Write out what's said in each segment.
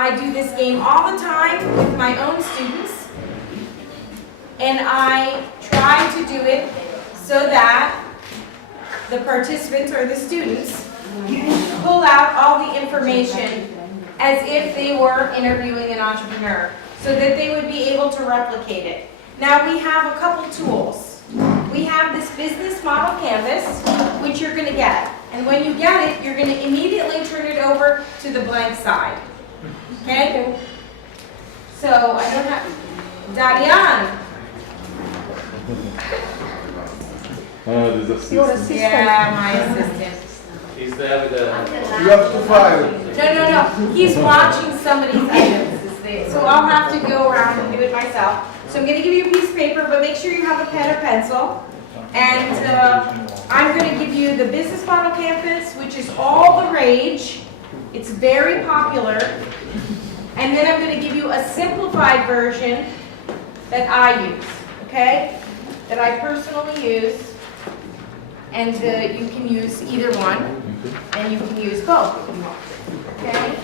I do this game all the time with my own students, and I try to do it so that the participants or the students pull out all the information as if they were interviewing an entrepreneur, so that they would be able to replicate it. Now we have a couple tools. We have this business model canvas, which you're going to get. And when you get it, you're going to immediately turn it over to the blank side. Okay? So I don't have... Darian. Your assistant. Yeah, my assistant. He's there with the... You have to file. No. He's watching somebody's items. So I'll have to go around and do it myself. So I'm going to give you a piece of paper, but make sure you have a pen or pencil. And I'm going to give you the business model canvas, which is all the rage. It's very popular. And then I'm going to give you a simplified version that I use, okay? That I personally use. And you can use either one, and you can use both if you want, okay?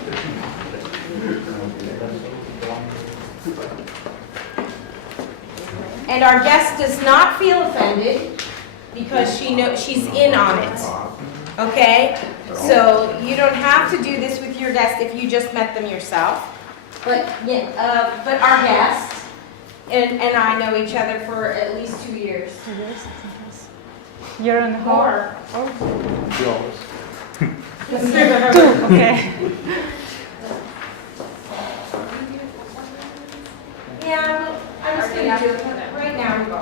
And our guest does not feel offended because she's in on it, okay? So you don't have to do this with your guest if you just met them yourself. But our guest and I know each other for at least 2 years. Year and a half. More. Yours. Two. Okay. Yeah, I'm just gonna do it right now. We go.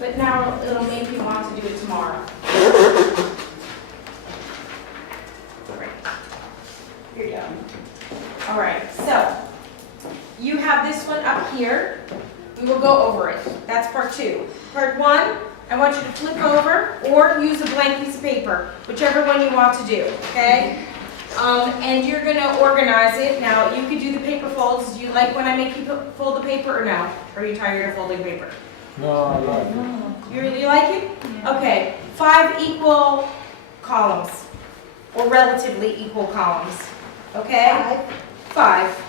But now it'll make you want to do it tomorrow. Right. Here you go. All right. So you have this one up here. We will go over it. That's part 2. Part 1, I want you to flip over or use a blank piece of paper, whichever one you want to do, okay? And you're going to organize it. Now, you can do the paper folds. Do you like when I make you fold the paper or no? Or are you tired of folding paper? No, I like it. You really like it? Yeah. Okay. 5 equal columns, or relatively equal columns, okay? 5.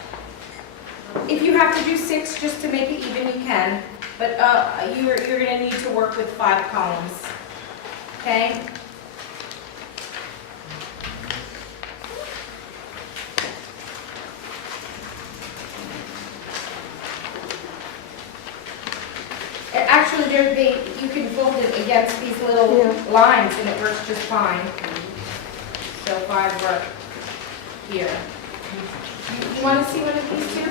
If you have to do 6 just to make it even, you can. But you're going to need to work with 5 columns. Okay? Actually, you can fold it against these little lines and it works just fine. So 5 work here. You want to see one of these two?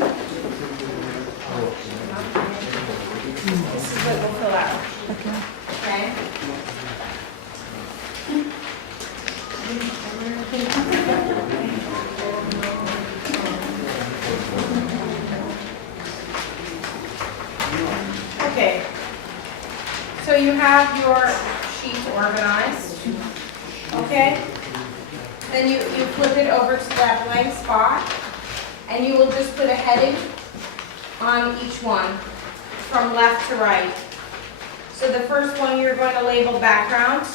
This is what we'll fill out. Okay? Okay. So you have your sheet organized. Okay? Then you flip it over to that blank spot, and you will just put a heading on each one, from left to right. So the first one you're going to label background.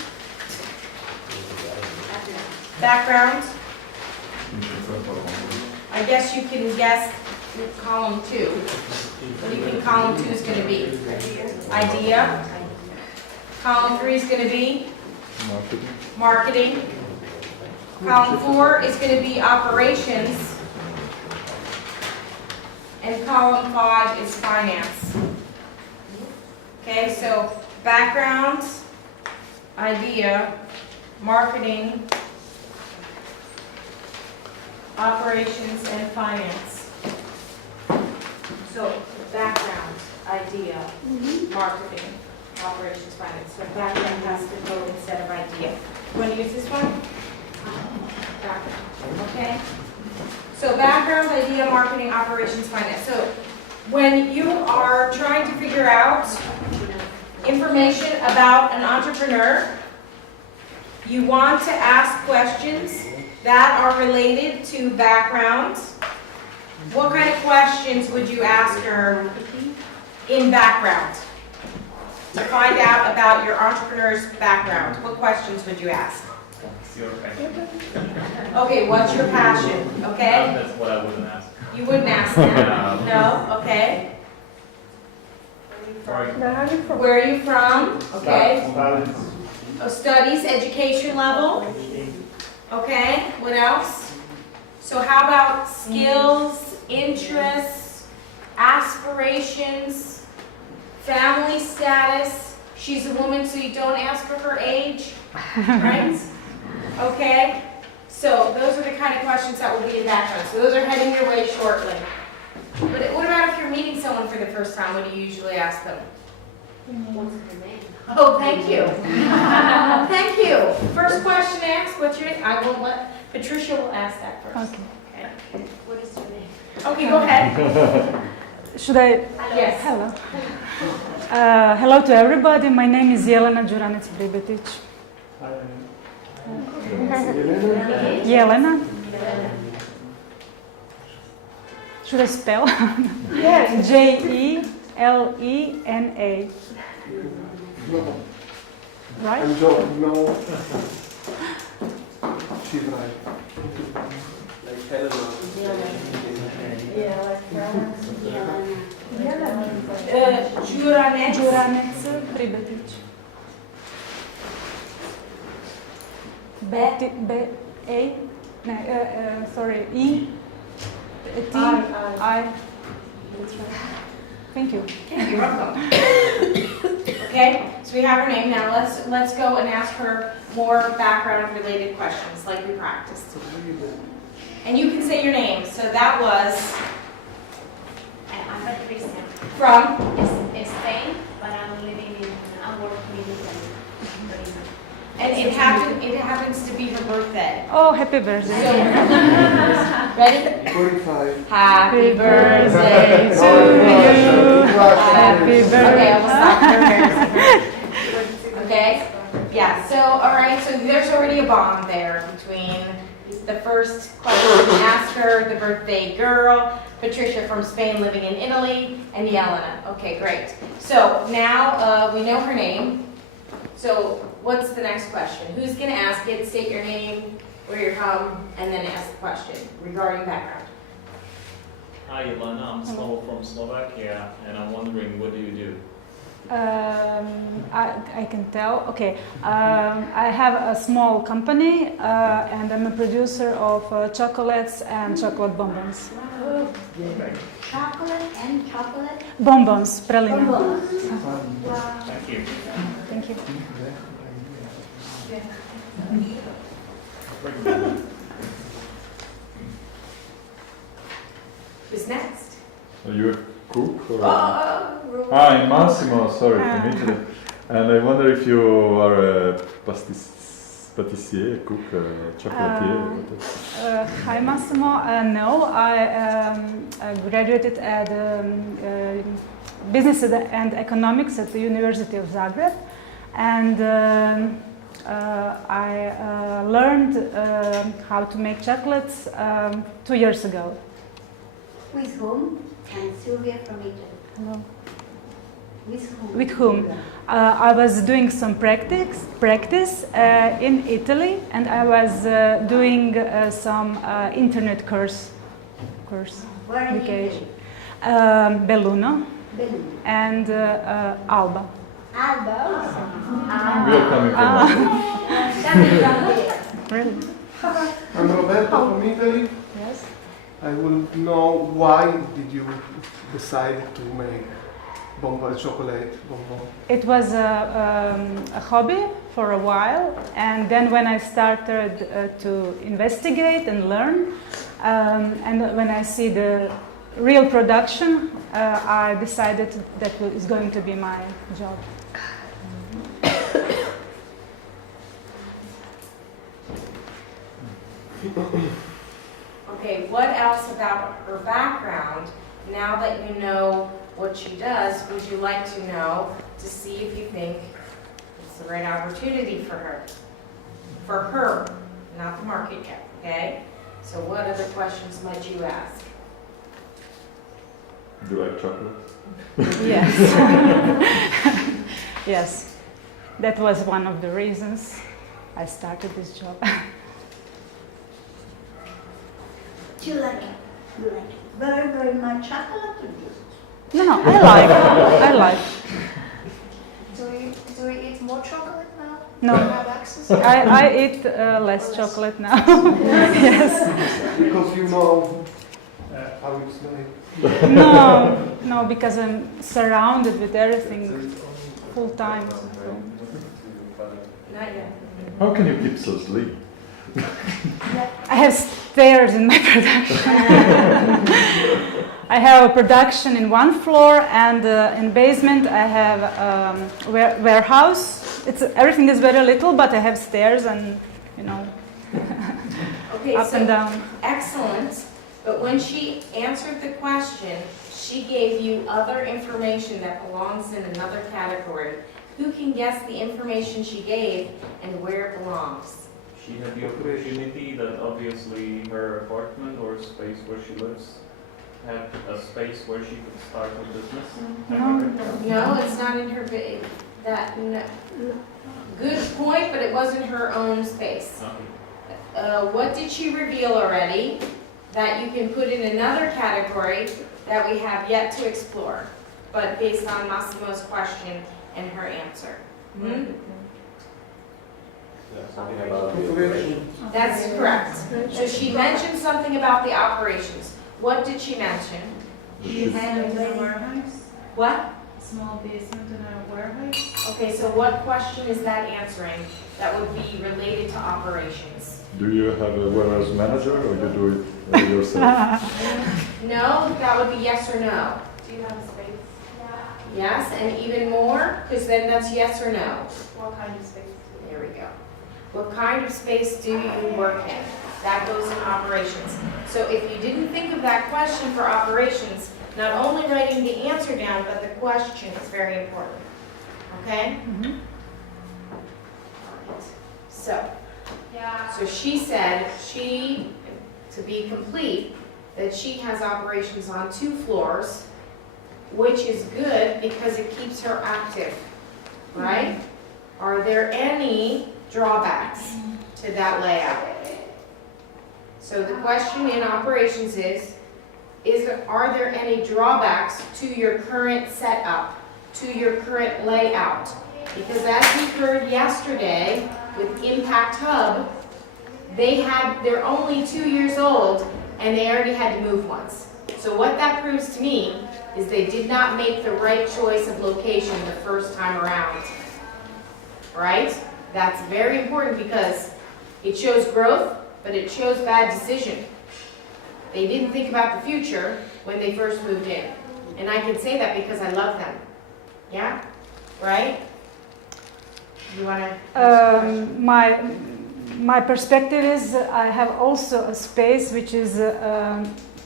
Background. I guess you can guess column 2. What do you think column 2 is going to be? Idea. Column 3 is going to be? Marketing. Column 4 is going to be operations. And column 5 is finance. Okay, so background, idea, marketing, operations, and finance. So background, idea, marketing, operations, finance. So background has to go instead of idea. You want to use this one? Background, okay? So background, idea, marketing, operations, finance. So when you are trying to figure out information about an entrepreneur, you want to ask questions that are related to background. What kind of questions would you ask her in background? To find out about your entrepreneur's background, what questions would you ask? Okay, what's your passion? Okay? That's what I wouldn't ask. You wouldn't ask that? No? Okay. Sorry. Where are you from? Okay. Oh, studies, education level? Okay, what else? So how about skills, interests, aspirations, family status? She's a woman, so you don't ask her her age, right? Okay, so those are the kind of questions that will be in background. So those are heading your way shortly. But what about if you're meeting someone for the first time? What do you usually ask them? What's her name? Oh, thank you. Thank you. First question asked, what's your name? I will let, Patricia will ask that first. Okay. Okay, What is her name? okay, go ahead. Should I? Yes. Hello. Hello to everybody. My name is Jelena Đuranec-Pribetic. Jelena. Should I spell? Yes. Jelena. Right? I'm joking, no. She's right. Like Helena. Đuranec. Đuranec-Pribetic. Sorry, E, T, I. That's right. Thank you. You're welcome. Okay, so we have her name now. Let's go and ask her more background related questions like we practiced. And you can say your name. So that was I'm Patricia. from Spain, but I'm working in Italy. and it happens to be her birthday. Oh, happy So, birthday. ready? 45. Happy birthday to you. Happy birthday. Okay, I will stop there. Okay? Yeah, so, all right, so there's already a bond there between the first question asked her, the birthday girl, Patricia from Spain living in Italy, and Jelena. Okay, great. So now we know her name. So what's the next question? Who's going to ask it? State your name, where you're from, and then ask the question regarding background. Hi, Jelena. I'm Slovo from Slovakia, and I'm wondering, what do you do? I can tell. Okay, I have a small company, and I'm a producer of chocolates and chocolate bonbons. Chocolate and chocolate. Bonbons, pralina. Thank you. Thank you. Who's next? Oh, Oh, uh, Are you a cook? Or? Ruben. I'm Massimo, sorry, from Italy. And I wonder if you are a pâtissier, cook, chocolatier. Hi Massimo. No, I graduated at Business and Economics at the University of Zagreb, and I learned how to make chocolates 2 years ago. With whom? And Sylvia from Italy. Hello. With whom? With whom? I was doing some practice in Italy, and I was doing some internet course. Where in education. Italy? Belluno Belluno. and Alba. Alba also. We are coming from Really? I'm Roberto from Italy. Yes. I will know why did you decide to make chocolate bonbon? It was a hobby for a while, and then when I started to investigate and learn, and when I see the real production, I decided that is going to be my job. Okay, what else about her background, now that you know what she does, would you like to know to see if you think it's the right opportunity for her? For her, not the market yet, okay? So what other questions might you ask? Do you like chocolate? Yes. Yes. That was one of the reasons. I started this job. Do you like very, very much chocolate or just? No, I like. Do we eat more chocolate now? No, Do you have access? I eat less chocolate now. Yes. Because you know how it's made. No, because I'm surrounded with everything full time. So. Not yet. How can you keep so slim? I have stairs in my production. I have a production in one floor, and in basement I have warehouse. Everything is very little, but I have stairs and Okay, up and so down. excellent. But when she answered the question, she gave you other information that belongs in another category. Who can guess the information she gave and where it belongs? She had the opportunity that obviously her apartment or space where she lives had a space where she could start a business. No, it's not in her, no. Good point, but it wasn't her own space. What did she reveal already that you can put in another category that we have yet to explore, but based on Massimo's question and her answer? Hmm? Something about the Operation. That's correct. So she mentioned something about the operations. What did she mention? What? Small basement in a warehouse. Okay, so what question is that answering that would be related to operations? Do you have a warehouse manager or you do it yourself? No, that would be yes or no. Do you have a space? Yes, and even more, because then that's yes or no. What kind of space? There we go. What kind of space do you work in? That goes in operations. So if you didn't think of that question for operations, not only writing the answer down, but the question is very important. Okay? Mhm. So, Yeah. so she said to be complete, that she has operations on 2 floors, which is good because it keeps her active, right? Are there any drawbacks to that layout? So the question in operations is are there any drawbacks to your current setup, to your current layout? Because as we heard yesterday with Impact Hub, they're only 2 years old and they already had to move once. So what that proves to me is they did not make the right choice of location the first time around. Right? That's very important because it shows growth, but it shows bad decision. They didn't think about the future when they first moved in. And I can say that because I love them. Yeah? Right? You want to? My perspective is I have also a space which is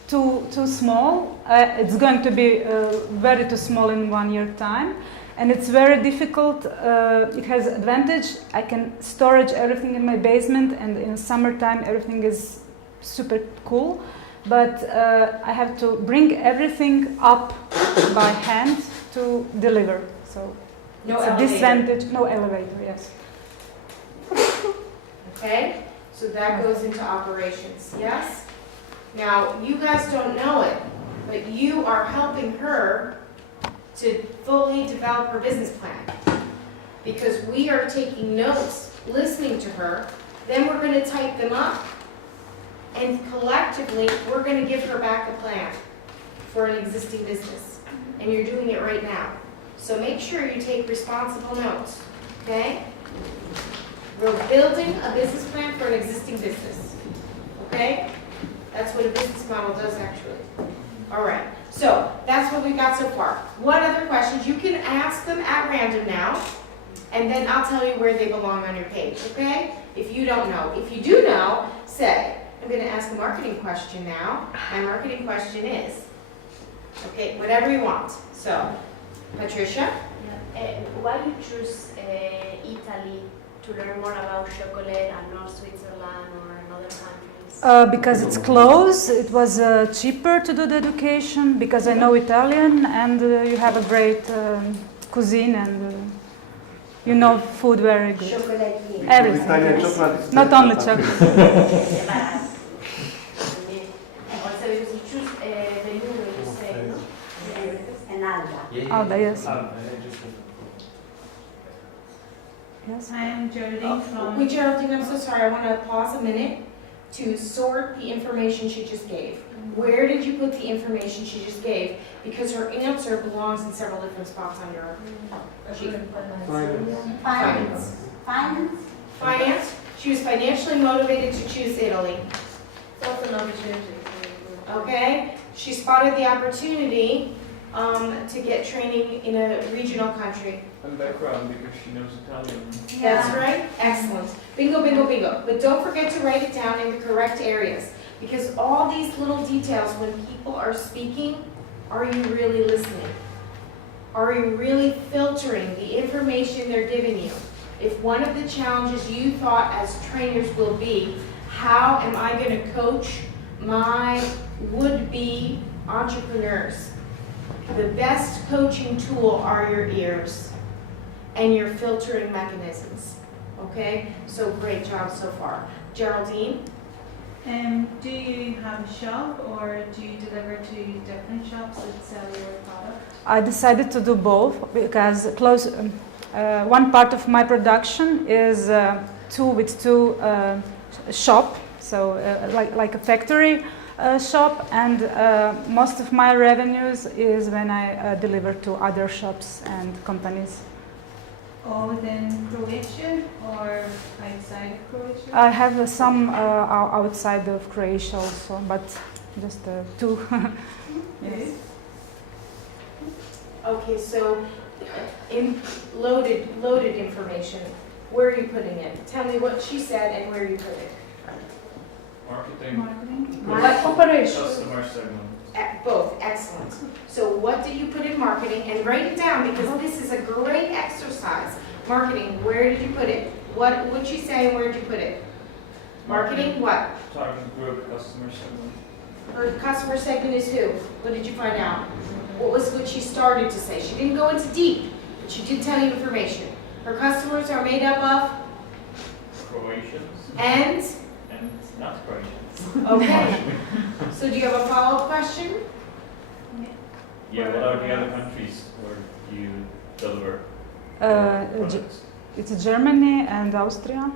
too small. It's going to be very too small in 1 year time, and it's very difficult. It has advantage. I can storage everything in my basement, and in summertime everything is super cool. But I have to bring everything up by hand to deliver. So No it's a elevator. disadvantage. No elevator. Yes. Okay? So that goes into operations. Yes? Now, you guys don't know it, but you are helping her to fully develop her business plan. Because we are taking notes, listening to her, then we're going to type them up. And collectively, we're going to give her back a plan for an existing business. And you're doing it right now. So make sure you take responsible notes, okay? We're building a business plan for an existing business, okay? That's what a business model does, actually. All right, so that's what we've got so far. What other questions? You can ask them at random now, and then I'll tell you where they belong on your page, okay? If you don't know. If you do know, say, I'm going to ask a marketing question now. My marketing question is, okay, whatever you want. So, Patricia? Why you choose Italy to learn more about chocolate and not Switzerland or another countries? Because it's close, it was cheaper to do the education, because I know Italian, and you have a great cuisine, and You know food very good. Chocolatier. Everything. Italian yes. chocolate is Not very only fantastic. chocolate. Also, because you choose the new way to say, no? And Alba. Alba, yes. Yes. I am Geraldine from. Wait, Geraldine, I'm so sorry, I want to pause a minute to sort the information she just gave. Where did you put the information she just gave? Because her answer belongs in several different spots on your sheet. Finance. Finance. Finance, she was financially motivated to choose Italy, It's also an opportunity. okay? She spotted the opportunity to get training in a regional country. And background because she knows Italian. That's right, excellent. Bingo, bingo, bingo. But don't forget to write it down in the correct areas, because all these little details, when people are speaking, are you really listening? Are you really filtering the information they're giving you? If one of the challenges you thought as trainers will be, how am I going to coach my would-be entrepreneurs? The best coaching tool are your ears and your filtering mechanisms, okay? So great job so far. Geraldine? Do you have a shop or do you deliver to different shops that sell your product? I decided to do both because one part of my production is two shop, so like a factory shop, and most of my revenues is when I deliver to other shops and companies. All within Croatia or outside of Croatia? I have some outside of Croatia also, but just two. Yes. Okay, so loaded information. Where are you putting it? Tell me what she said and where you put it. Marketing. Marketing? What operation? Customer segment. Both, excellent. So what did you put in marketing? And write it down because this is a great exercise. Marketing, where did you put it? What would she say and where did you put it? Marketing, what? Target group, customer segment. Her customer segment is who? What did you find out? What she started to say? She didn't go into deep, but she did tell you information. Her customers are made up of Croatians and not Croatians. okay. So do you have a follow-up question? Yeah, what are the other countries where you deliver products? It's Germany and Austria.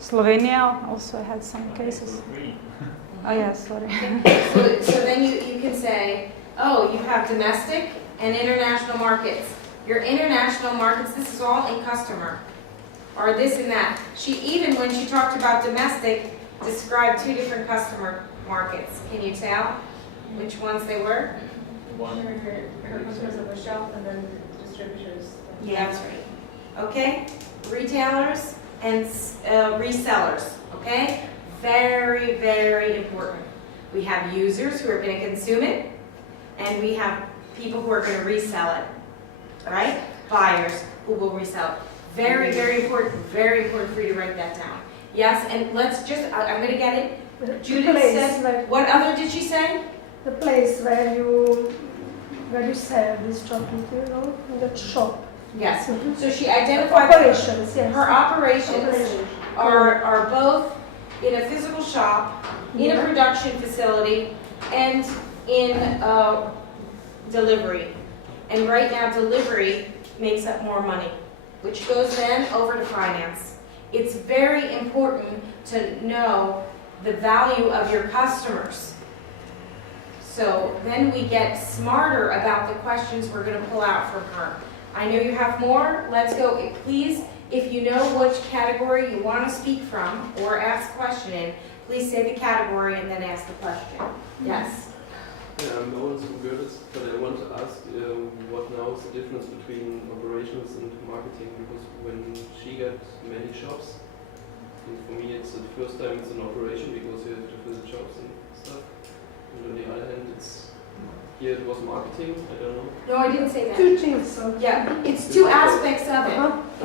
Slovenia also had some cases. Oh yeah, sorry. So then you can say, oh, you have domestic and international markets. Your international markets, this is all in customer, or this and that. She even, when she talked about domestic, described two different customer markets. Can you tell which ones they were? One. Her customers at the shop and then distributors. Yeah, that's right. Okay, retailers and resellers, okay? Very, very important. We have users who are going to consume it, and we have people who are going to resell it, all right? Buyers who will resell it. Very, very important for you to write that down. Yes, and let's just, I'm going to get it. Judith said, what other did she say? The place where you sell this chocolate, you know, in the shop. Yes, so she identified Operations, yes. her operations are both in a physical shop, in a production facility, and in delivery. And right now, delivery makes up more money, which goes then over to finance. It's very important to know the value of your customers. So then we get smarter about the questions we're going to pull out from her. I know you have more. Let's go. Please, if you know which category you want to speak from or ask a question in, please say the category and then ask the question. Yes? Yeah, I'm no one so good, but I want to ask what now is the difference between operations and marketing, because when she got many shops, and for me it's the first time it's an operation because you have to visit shops and stuff. And on the other hand, here it was marketing, I don't know. No, I didn't say that. Two things. So. Yeah, it's two aspects of it.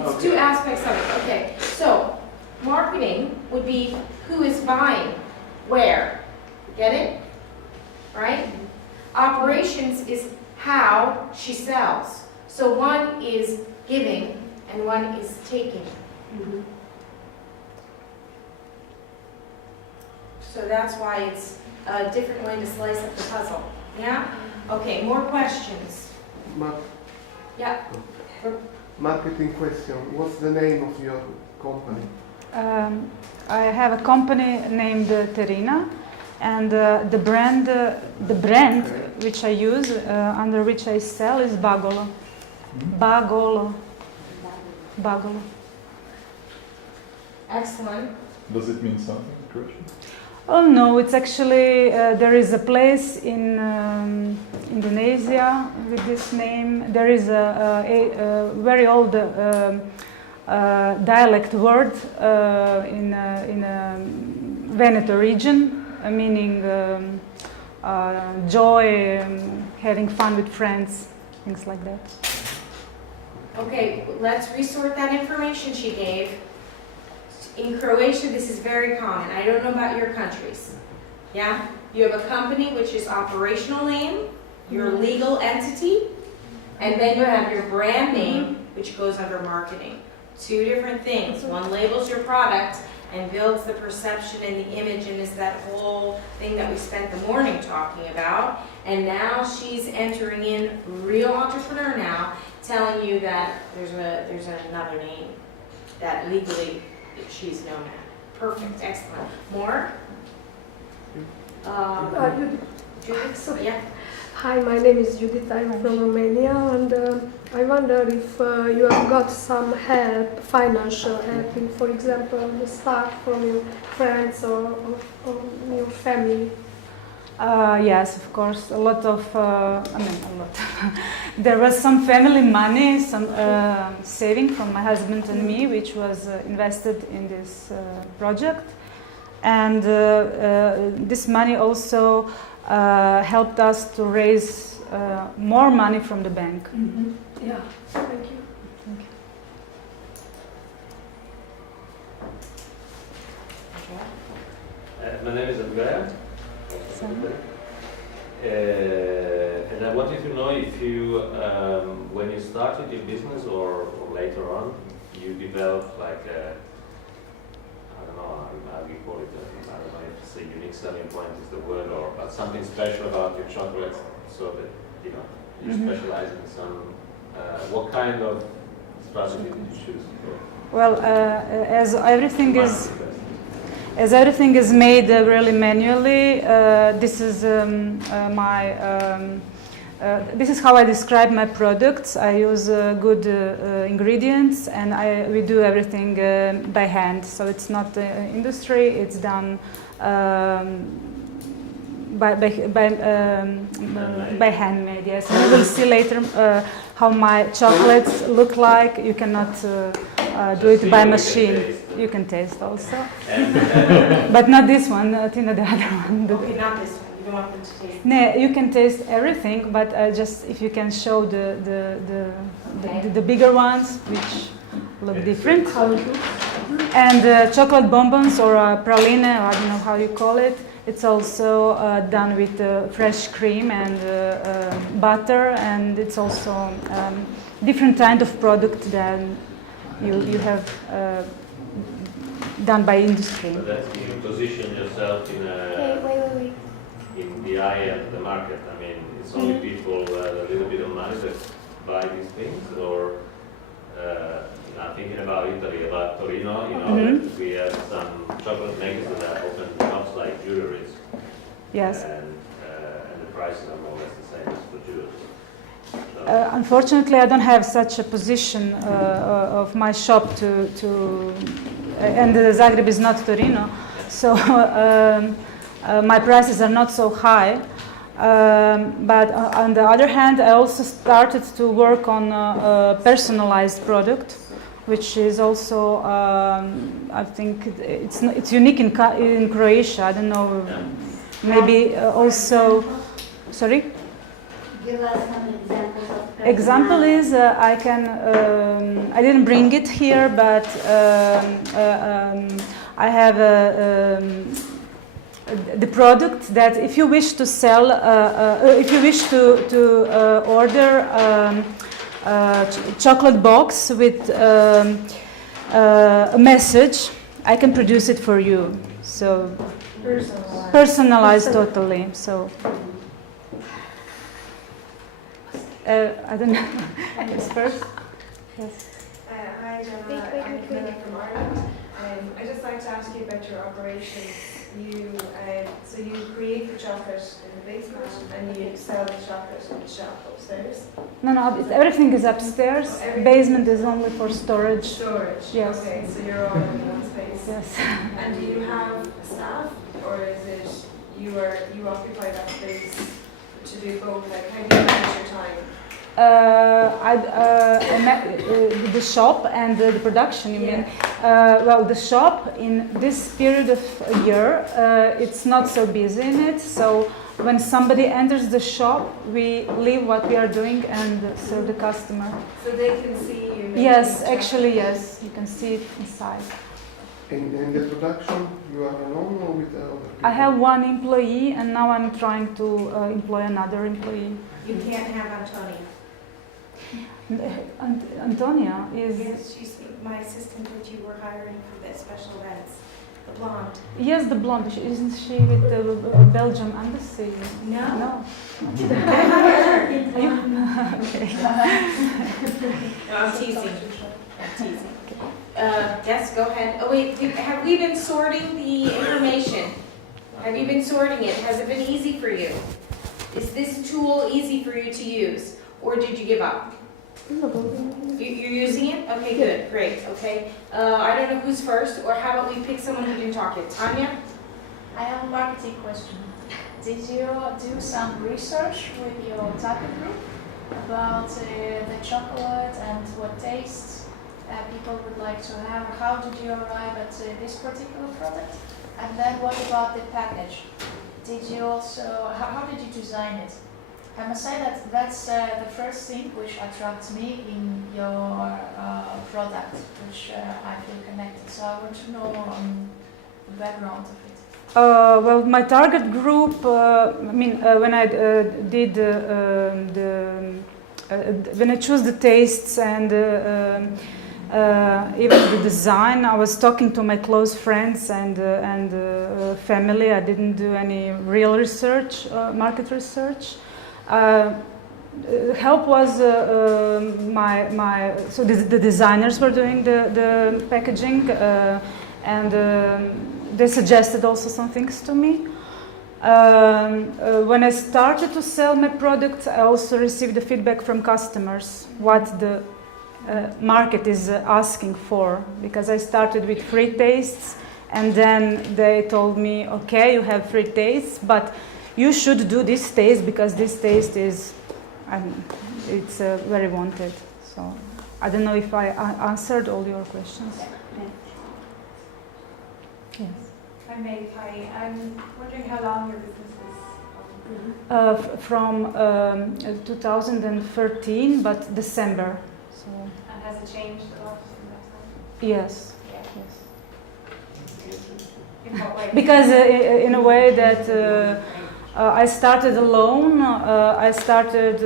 It's two aspects of it. Okay, so marketing would be who is buying, where. Get it? Right? Operations is how she sells. So one is giving and one is taking. So that's why it's a different way to slice up the puzzle. Yeah? Okay, more questions? Yeah. Marketing question. What's the name of your company? I have a company named Terina, and the brand which I use, under which I sell, is Bagolo. Bagolo. Bagolo. Excellent. Does it mean something in Croatian? Oh no, it's actually, there is a place in Indonesia with this name. There is a very old dialect word in Veneto region, meaning joy, having fun with friends, things like that. Okay, let's resort that information she gave. In Croatia, this is very common. I don't know about your countries. Yeah? You have a company which is operational name, your legal entity, and then you have your brand name, which goes under marketing. Two different things. One labels your product and builds the perception and the image, and is that whole thing that we spent the morning talking about. And now she's entering in real entrepreneur now, telling you that there's another name that legally she's known at. Perfect, excellent. More? Judith? Yeah. Hi, my name is Judith. I'm from Romania, and I wonder if you have got some help, financial help, in, for example, the start from your friends or your family. Yes, of course. A lot of, there was some family money, some saving from my husband and me, which was invested in this project. And this money also helped us to raise more money from the bank. Mm-hmm. Yeah, thank you. Thank you. My name is Andrea. And I wanted to know if you, when you started your business or later on, you developed like a, I don't know how you call it, I don't know if it's a unique selling point is the word, or but something special about your chocolates, so that you specialize in some. What kind of strategy did you choose? Well, as everything is made really manually, this is this is how I describe my products. I use good ingredients, and we do everything by hand. So it's not industry; it's done by handmade. Yes, and you will see later how my chocolates look like. You cannot do it by machine. You can taste also, but not this one, Tina, the other one. Okay, not this one. You don't want them to taste. No, you can taste everything, but just if you can show the bigger ones, which look different. And chocolate bonbons or praline, I don't know how you call it. It's also done with fresh cream and butter, and it's also different kind of product than you have done by industry. So that you position yourself in in the eye of the market. I mean, it's only people with a little bit of money that buy these things, or I'm thinking about Italy, about Torino. You know, we have some chocolate makers that open shops like jewelries. Yes. And the prices are more or less the same as for jewelry. Unfortunately, I don't have such a position of my shop and Zagreb is not Torino, so my prices are not so high. But on the other hand, I also started to work on a personalized product, which is also, I think it's unique in Croatia. I don't know, maybe also. Sorry. Give us some examples of Example is I didn't bring it here, but I have the product that if you wish to sell, if you wish to order chocolate box with a message, I can produce it for you. So personalized totally. So I don't know. Yes, first. Yes. Hi, Gemma. I'm Camilla from Ireland. I'd just like to ask you about your operations. So you create the chocolate in the basement and you sell the chocolate in the shop upstairs? No, everything is upstairs. Basement is only for storage. Storage? Yes. Okay, so you're all in one space. Yes. And do you have staff, or is it you occupy that space to do both? Like, how do you manage your time? The shop and the production, you mean? Well, the shop in this period of a year, it's not so busy in it. So when somebody enters the shop, we leave what we are doing and serve the customer. So they can see you making Yes, chocolate? actually, yes. You can see it inside. In the production, you are alone or with other people? I have one employee, and now I'm trying to employ another employee. You can't have Antonia. Antonia is... Yes, she's my assistant that you were hiring for the special events. The blonde. Yes, the blonde. Isn't she with the Belgium embassy? No. No. I'm teasing. I'm teasing. Yes, go ahead. Oh wait, have we been sorting the information? Have you been sorting it? Has it been easy for you? Is this tool easy for you to use? Or did you give up? You're using it? Okay, good, great, okay. I don't know who's first, or how about we pick someone who didn't talk yet. Tanya? I have a marketing question. Did you do some research with your target group about the chocolate and what tastes people would like to have? How did you arrive at this particular product? And then what about the package? Did you also, how did you design it? I must say that that's the first thing which attracts me in your product, which I feel connected. So I want to know the background of it. Well, my target group, when I did when I chose the tastes and even the design, I was talking to my close friends and family. I didn't do any real research, market research. Help was the designers were doing the packaging and they suggested also some things to me. When I started to sell my products, I also received the feedback from customers what the market is asking for, because I started with free tastes and then they told me, okay, you have free tastes, but you should do this taste because this taste is, it's very wanted. So I don't know if I answered all your questions. Yes. I'm wondering how long your business is. From 2013, but December. So. And has it changed a lot in that time? Yes. Yeah. Yes. In what way? Because in a way that I started alone. I started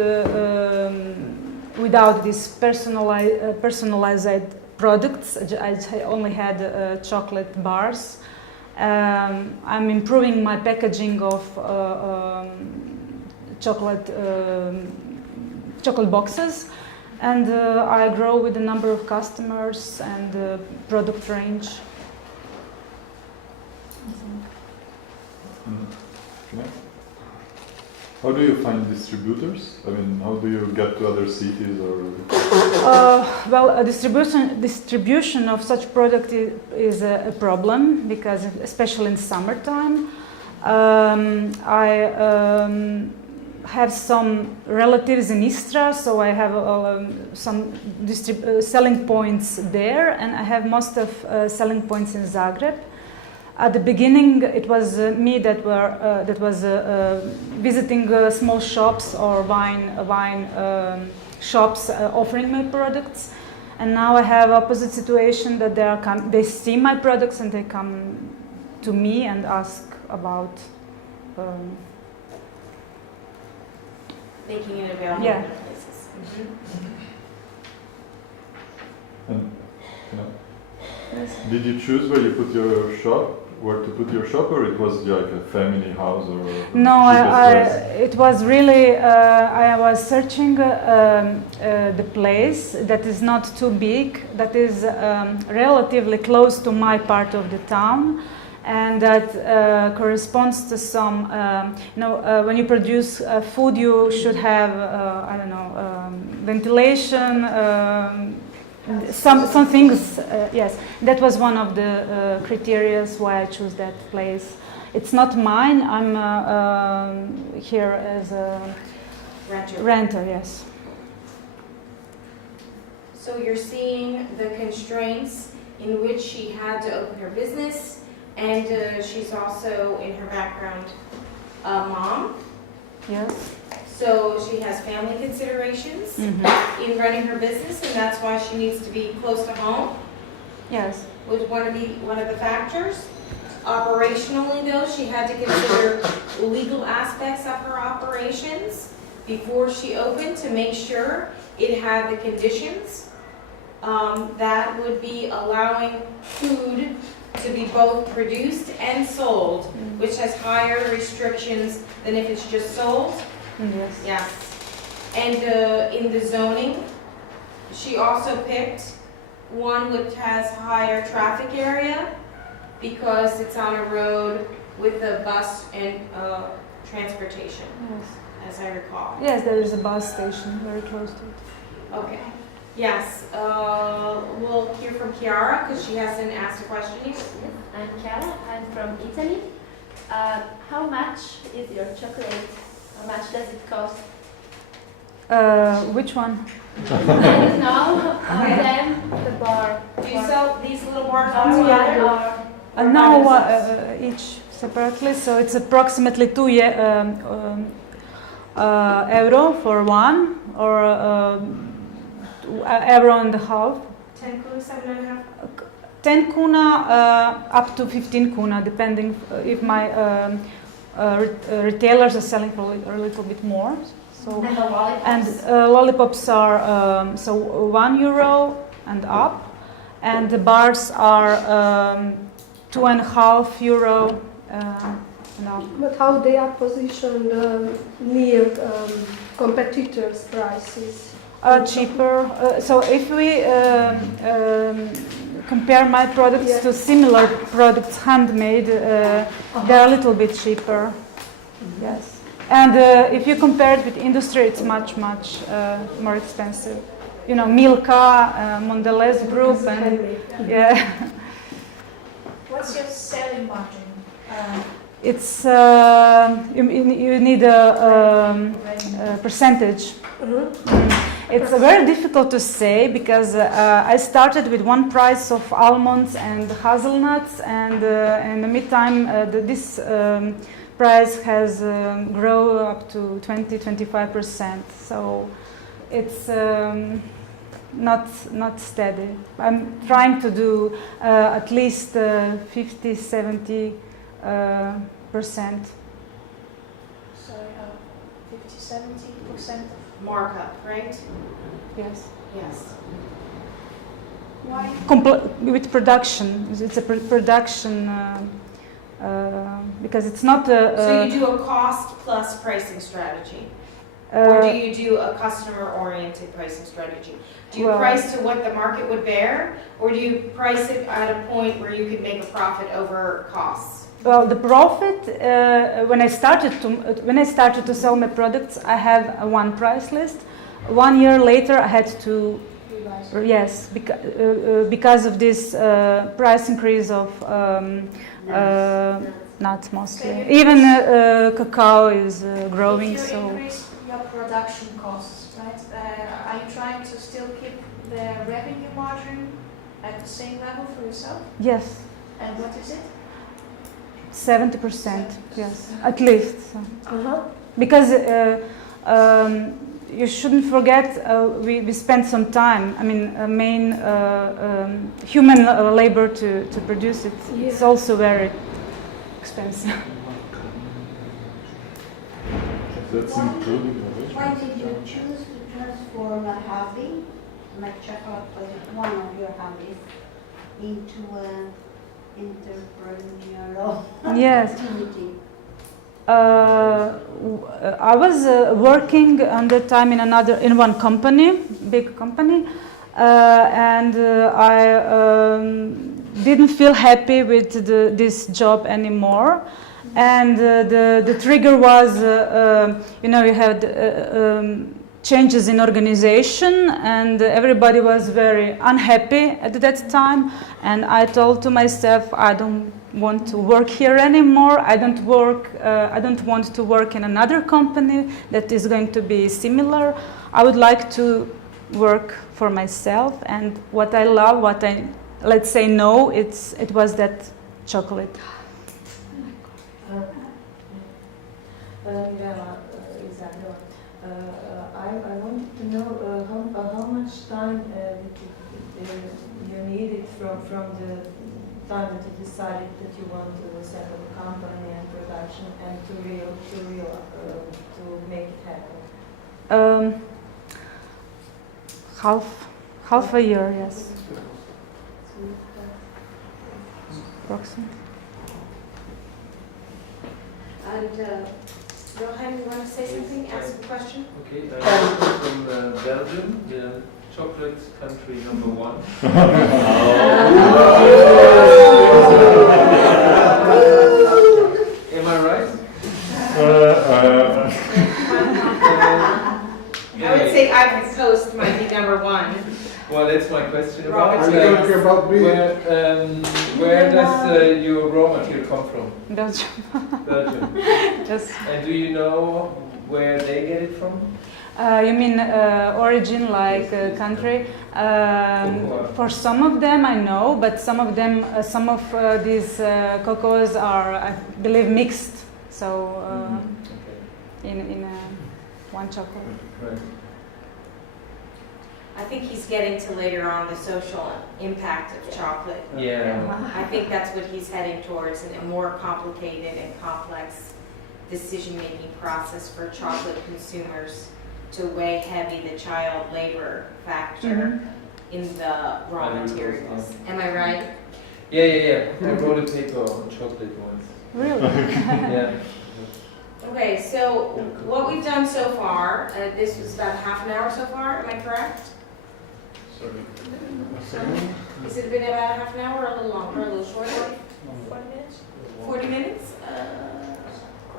without these personalized products. I only had chocolate bars. I'm improving my packaging of chocolate boxes, and I grow with the number of customers and product range. How do you find distributors? I mean, how do you get to other cities or? Well, a distribution of such product is a problem, because especially in summertime, I have some relatives in Istra, so I have some selling points there, and I have most of selling points in Zagreb. At the beginning, it was me that was visiting small shops or wine shops offering my products, and now I have opposite situation that they see my products and they come to me and ask about Making it available in other places. And you know, Yes. did you choose where you put your shop, where to put your shop, or it was like a family house or? No, cheapest place? it was really, I was searching the place that is not too big, that is relatively close to my part of the town, and that corresponds to some, when you produce food, you should have, I don't know, ventilation, some things, yes. That was one of the criteria why I chose that place. It's not mine, I'm here as a renter, yes. So you're seeing the constraints in which she had to open her business, and she's also, in her background, a mom. Yes. So she has family considerations in running her business, and that's why she needs to be close to home. Yes. Was one of the factors. Operationally, though, she had to consider legal aspects of her operations before she opened to make sure it had the conditions that would be allowing food to be both produced and sold, which has higher restrictions than if it's just sold. Yes. Yes. And in the zoning, she also picked one which has higher traffic area because it's on a road with a bus and transportation, Yes. as I recall. Yes, there is a bus station very close to it. Okay. Yes. We'll hear from Chiara because she hasn't asked a question yet. Yes, I'm Chiara. I'm from Italy. How much is your chocolate? How much does it cost? Which one? I don't know. Then the bar. Do you sell these little bars Bar all together? or Now each separately, so it's approximately €2 for one, or €1.50. 10 kuna, 7.5. 10 kuna up to 15 kuna, depending if my retailers are selling for a little bit more. So, and the lollipops? and lollipops are so €1 and up, and the bars are €2.50 and up. But how they are positioned near competitors' prices? Cheaper. So if we compare my products to similar products, handmade, they're a little bit cheaper. Yes. And if you compare it with industry, it's much more expensive. You know, Milka, Mondelez Group, and yeah. What's your selling margin? It's you need a percentage. It's very difficult to say because I started with one price of almonds and hazelnuts, and in the meantime this price has grown up to 20-25%. So it's not steady. I'm trying to do at least 50-70%. So you have 50-70% Markup, right? Yes. Yes. Why? With production, it's a production because it's not a. So you do a cost plus pricing strategy, or do you do a customer-oriented pricing strategy? Do you price to what the market would bear, or do you price it at a point where you could make a profit over costs? Well, the profit when I started to sell my products, I have one price list. 1 year later, I had to, yes, because of this price increase of nuts mostly. Even cacao is growing. If you so increase your production costs, right? Are you trying to still keep the revenue margin at the same level for yourself? yes, And what is it? 70%. Yes, at least. So. Because you shouldn't forget we spent some time. I mean, main human labor to produce it. Yeah. It's also very expensive. That's including Why did you choose to transform a hobby make chocolate was one of your hobbies into entrepreneurial Yes. activity? I was working on that time in one company, big company, and I didn't feel happy with this job anymore. And the trigger was, you had changes in organization, and everybody was very unhappy at that time. And I told to myself, I don't want to work here anymore. I don't want to work in another company that is going to be similar. I would like to work for myself, and what I love, let's say know, it was that chocolate. I wanted to know how much time you needed from the time that you decided that you want to set up a company and production and to make it happen. Half a year, yes. Approximately. And Johan, you want to say something? Ask a question? Okay, I'm from Belgium, the chocolate country #1. Am I right? I would say Ivory Coast might be #1. Well, that's my question Raw about. materials. Where does your raw material come from? Belgium. Belgium. Yes. And do you know where they get it from? You mean origin, like country? For some of them I know, but some of them, these cocoas are, I believe, mixed. So in one chocolate. Right. I think he's getting to later on the social impact of chocolate. Yeah. I think that's what he's heading towards, and a more complicated and complex decision-making process for chocolate consumers to weigh heavy the child labor factor in the raw materials. Am I right? Yeah. I wrote a paper on chocolate once. Really? Yeah. Okay, so what we've done so far, this was about half an hour so far, am I correct? Has it been about half an hour or a little longer, a little shorter? 40 minutes? 40 minutes?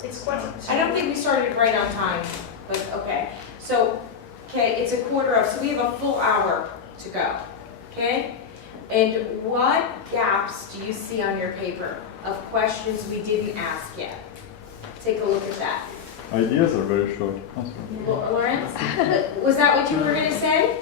It's quite. I don't think we started right on time, but okay. So, it's a quarter of, so we have a full hour to go, okay? And what gaps do you see on your paper of questions we didn't ask yet? Take a look at that. Ideas are very short. Lawrence, was that what you were going to say?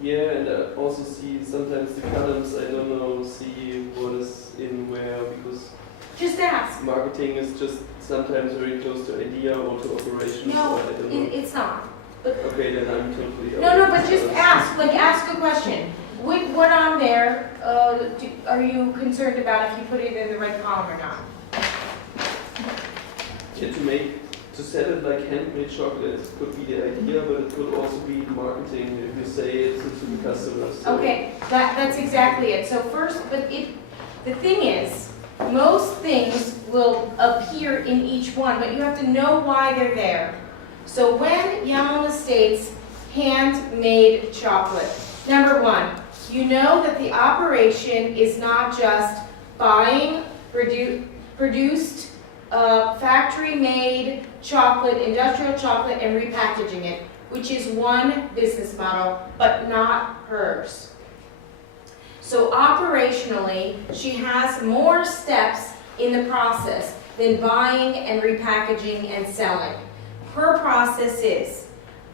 Yeah, and I also see sometimes the columns, I don't know, see what is in where, because just ask. Marketing is just sometimes very close to idea or to operations. No, I don't know. it's not. But okay, then I'm totally. No, but just ask. Ask a question. What on there are you concerned about if you put it in the right column or not? Yeah, to sell it like handmade chocolate could be the idea, but it could also be marketing if you say it to the customers. So. Okay, that's exactly it. So first, the thing is, most things will appear in each one, but you have to know why they're there. So when Yamala states handmade chocolate, number one, you know that the operation is not just buying produced factory-made chocolate, industrial chocolate, and repackaging it, which is one business model, but not hers. So operationally, she has more steps in the process than buying and repackaging and selling. Her process is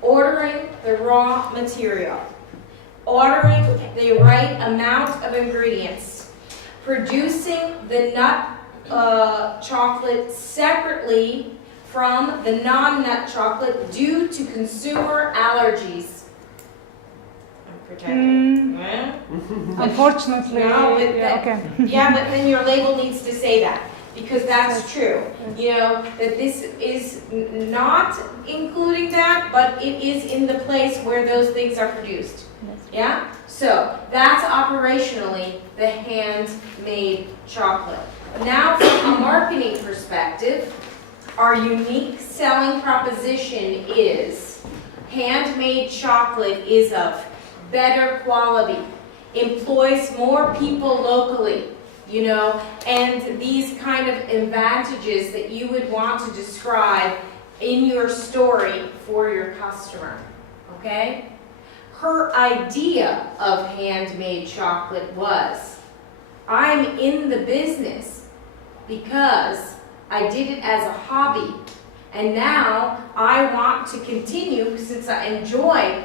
ordering the raw material, ordering the right amount of ingredients, producing the nut chocolate separately from the non-nut chocolate due to consumer allergies. I'm pretending. Unfortunately, No, but yeah, but then your label needs to say that, because that's true. You know, that this is not including that, but it is in the place where those things are produced. Yeah? So that's operationally the handmade chocolate. Now from a marketing perspective, our unique selling proposition is handmade chocolate is of better quality, employs more people locally, you know, and these kind of advantages that you would want to describe in your story for your customer, okay? Her idea of handmade chocolate was, I'm in the business because I did it as a hobby, and now I want to continue since I enjoy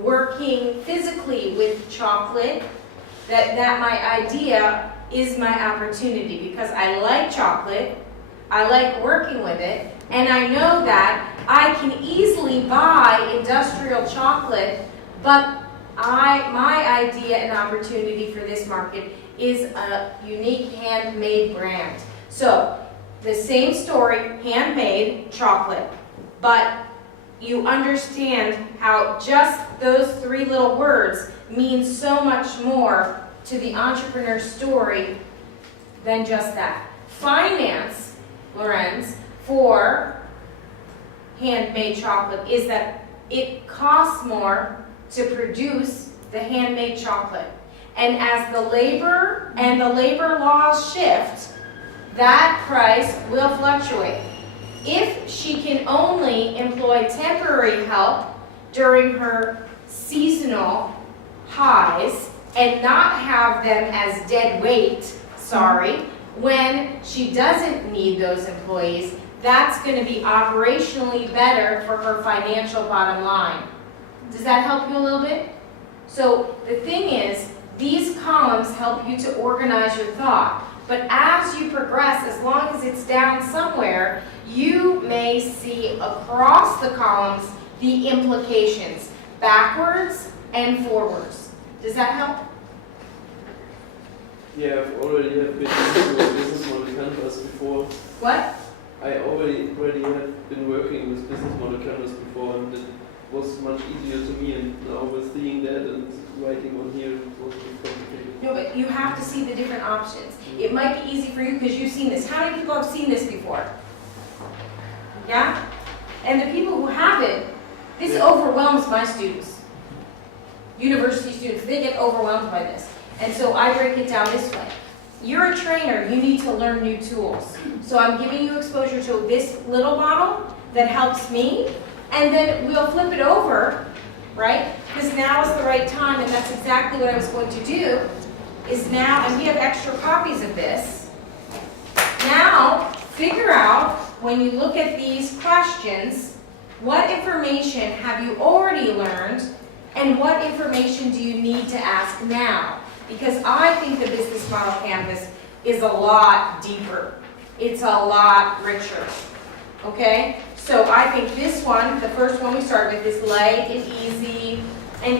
working physically with chocolate, that my idea is my opportunity because I like chocolate, I like working with it, and I know that I can easily buy industrial chocolate, but my idea and opportunity for this market is a unique handmade brand. So the same story, handmade chocolate, but you understand how just those 3 little words mean so much more to the entrepreneur's story than just that. Finance, Lorenz, for handmade chocolate is that it costs more to produce the handmade chocolate. And as the labor and the labor laws shift, that price will fluctuate. If she can only employ temporary help during her seasonal highs and not have them as dead weight, when she doesn't need those employees, that's going to be operationally better for her financial bottom line. Does that help you a little bit? So the thing is, these columns help you to organize your thought. But as you progress, as long as it's down somewhere, you may see across the columns the implications, backwards and forwards. Does that help? Yeah, I've already have been into a business model canvas before. What? I already have been working with business model canvas before, and it was much easier to me. And now with seeing that and writing on here, it was a bit complicated. No, but you have to see the different options. It might be easy for you because you've seen this. How many people have seen this before? Yeah? And the people who haven't, this overwhelms my students. University students, they get overwhelmed by this. And so I break it down this way. You're a trainer, you need to learn new tools. So I'm giving you exposure to this little model that helps me, and then we'll flip it over, right? Because now is the right time, and that's exactly what I was going to do, is now, and we have extra copies of this. Now, figure out, when you look at these questions, what information have you already learned, and what information do you need to ask now? Because I think the business model canvas is a lot deeper. It's a lot richer, okay? So I think this one, the first one we start with, is light and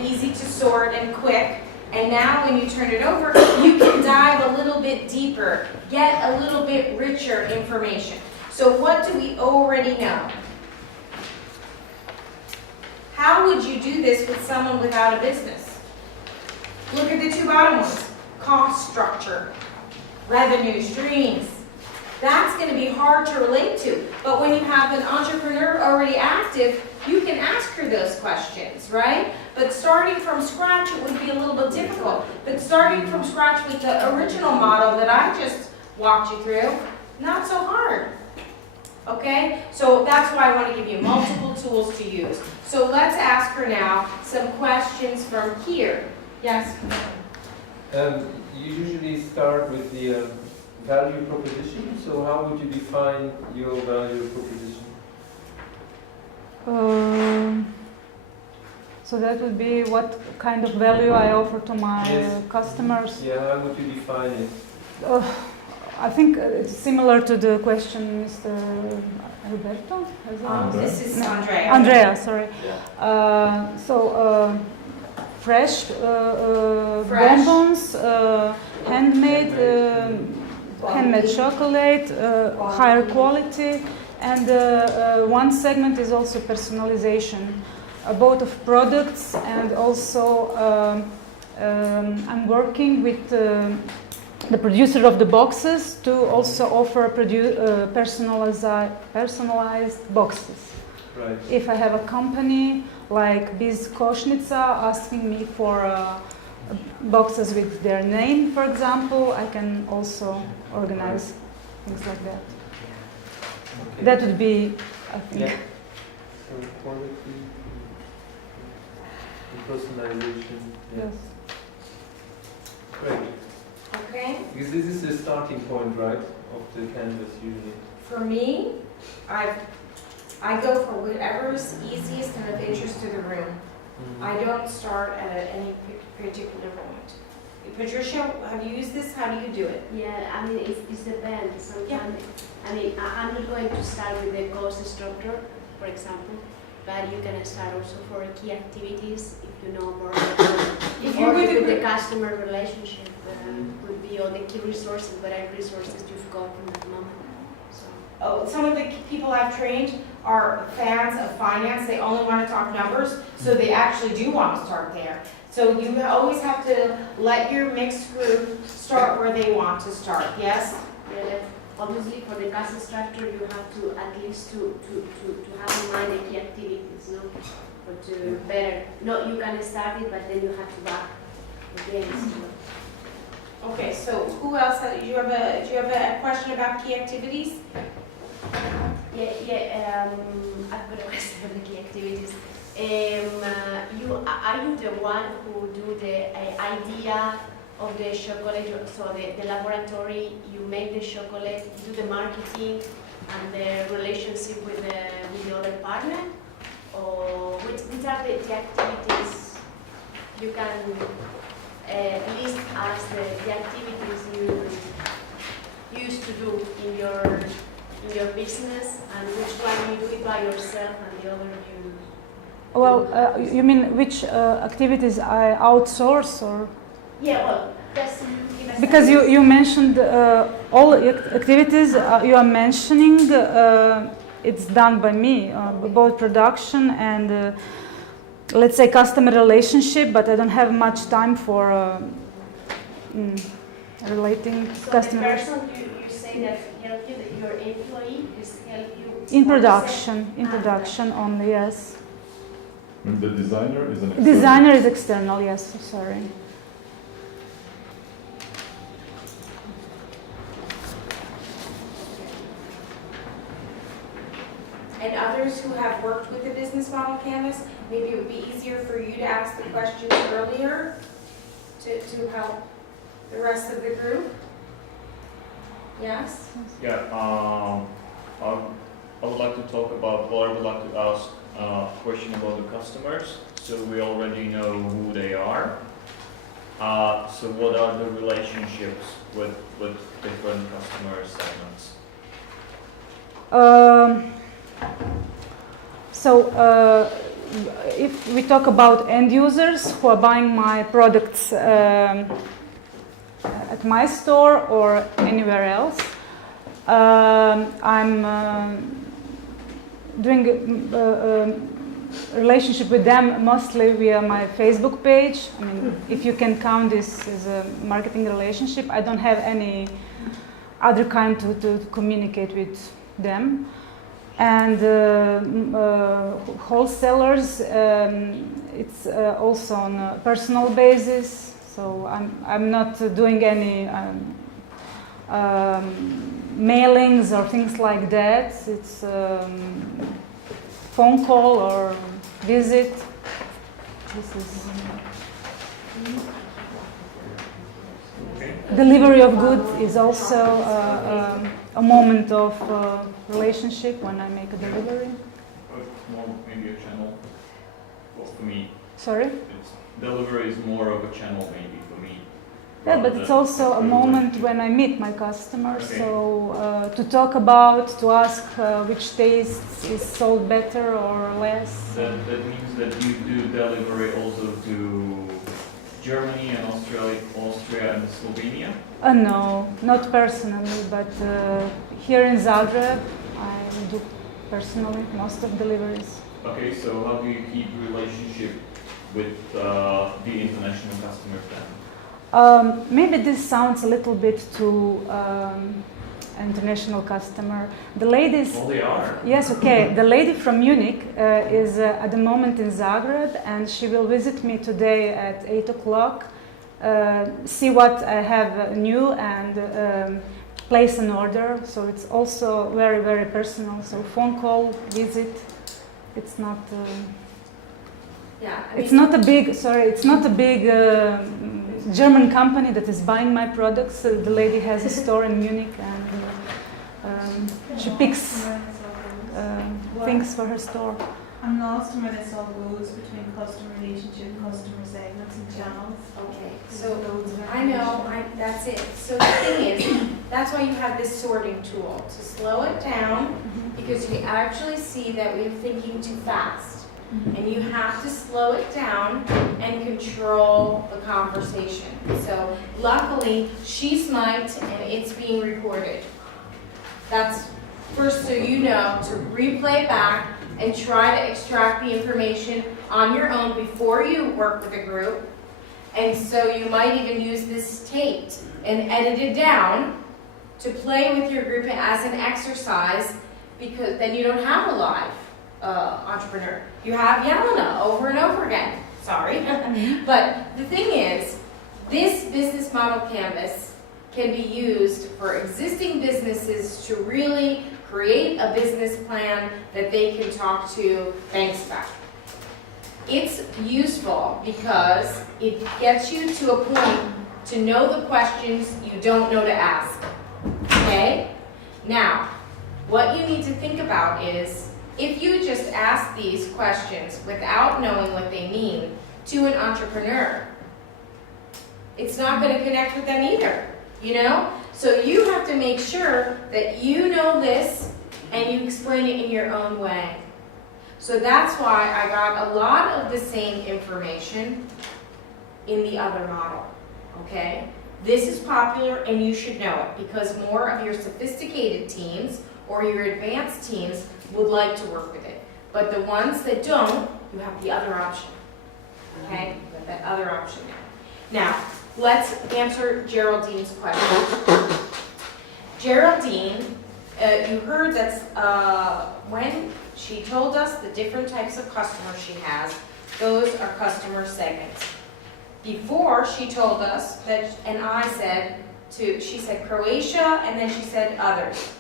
easy to sort and quick. And now when you turn it over, you can dive a little bit deeper, get a little bit richer information. So what do we already know? How would you do this with someone without a business? Look at the 2 bottom ones. Cost structure, revenue streams. That's going to be hard to relate to. But when you have an entrepreneur already active, you can ask her those questions, right? But starting from scratch, it would be a little bit difficult. But starting from scratch with the original model that I just walked you through, not so hard. Okay? So that's why I want to give you multiple tools to use. So let's ask her now some questions from here. Yes? You usually start with the value proposition, so how would you define your value proposition? So that would be what kind of value I offer to my customers. Yeah, how would you define it? I think it's similar to the question Mr. Alberto. This is Andrea. Andrea, sorry. Yeah. Fresh bonbons, handmade chocolate, higher quality, and one segment is also personalization. both of products and also I'm working with the producer of the boxes to also offer personalized boxes. Right. If I have a company like Biz Košnica asking me for boxes with their name, for example, I can also organize things like that. Okay. That would be, I think. Yeah. So quality and personalization. Yeah. Yes. Great. Okay. Because this is the starting point, right, of the canvas usually. For me, I go for whatever is easiest and of interest to the room. I don't start at any particular point. Patricia, have you used this? How do you do it? Yeah, I mean, it depends. Sometimes, I mean, I'm not going to start with the cost structure, for example, but you can start also for key activities if you know more about If you're with the customer relationship, would be all the key resources, whatever resources you've got from that moment. So. Oh, some of the people I've trained are fans of finance. They only want to talk numbers, so they actually do want to start there. So you always have to let your mixed group start where they want to start, yes? Yeah, obviously for the cost structure you have to at least to have in mind the key activities, no? Or to better, no, you can start it, but then you have to back again. So. Okay, so who else, do you have a question about key activities? I've got a question for the key activities. Are you the one who do the idea of the chocolate, so the laboratory, you make the chocolate, you do the marketing and the relationship with the other partner? Or which are the activities you can list as the activities you used to do in your business, and which one you do it by yourself and the other you... Well, you mean which activities I outsource or? Yeah, well, that's... Because you mentioned all activities you are mentioning, it's done by me, both production and let's say customer relationship, but I don't have much time for relating so customer. the person you say that help you, your employee is help you... In production only, yes. And the designer is an external? Designer is external, yes, sorry. And others who have worked with the business model canvas, maybe it would be easier for you to ask the questions earlier to help the rest of the group. Yes? Yeah, I would like to talk about, or I would like to ask a question about the customers. So we already know who they are. So what are the relationships with different customer segments? If we talk about end users who are buying my products at my store or anywhere else, I'm doing a relationship with them mostly via my Facebook page. I mean, if you can count this as a marketing relationship, I don't have any other kind to communicate with them. And wholesalers, it's also on a personal basis. So I'm not doing any mailings or things like that. It's phone call or visit. This is delivery of goods is also a moment of relationship when I make a delivery. More maybe a channel. Well, for me. Sorry? Delivery is more of a channel maybe for me. Yeah, but it's also a moment when I meet my customers. Okay. So to talk about, to ask which taste is sold better or less. That means that you do delivery also to Germany and Austria and Slovenia? No, not personally, but here in Zagreb, I do personally most of deliveries. Okay, so how do you keep relationship with the international customers then? Maybe this sounds a little bit too international customer. The ladies. Well, they are. Yes, okay. The lady from Munich is at the moment in Zagreb, and she will visit me today at 8 o'clock. See what I have new and place an order. So it's also very, very personal. So phone call, visit. It's not. Yeah, It's not a big. Sorry, it's not a big German company that is buying my products. The lady has a store in Munich, and she picks things for her store. I'm lost in where this all goes between customer relationship, customer segments, and channels. Okay, so I know, that's it. So the thing is, that's why you have this sorting tool, to slow it down, because you actually see that we're thinking too fast. And you have to slow it down and control the conversation. So luckily, she's mic'd and it's being recorded. That's first, so you know, to replay back and try to extract the information on your own before you work with a group. And so you might even use this taped and edited down to play with your group as an exercise, because then you don't have a live entrepreneur. You have Yelena over and over again. Sorry. But the thing is, this business model canvas can be used for existing businesses to really create a business plan that they can talk to banks about. It's useful because it gets you to a point to know the questions you don't know to ask. Okay? Now, what you need to think about is, if you just ask these questions without knowing what they mean to an entrepreneur, it's not going to connect with them either, you know? So you have to make sure that you know this and you explain it in your own way. So that's why I got a lot of the same information in the other model, okay? This is popular and you should know it, because more of your sophisticated teams or your advanced teams would like to work with it. But the ones that don't, you have the other option, okay? That other option now. Now, let's answer Geraldine's question. Geraldine, you heard that when she told us the different types of customers she has, those are customer segments. Before, she told us that, and I said, she said Croatia, and then she said others,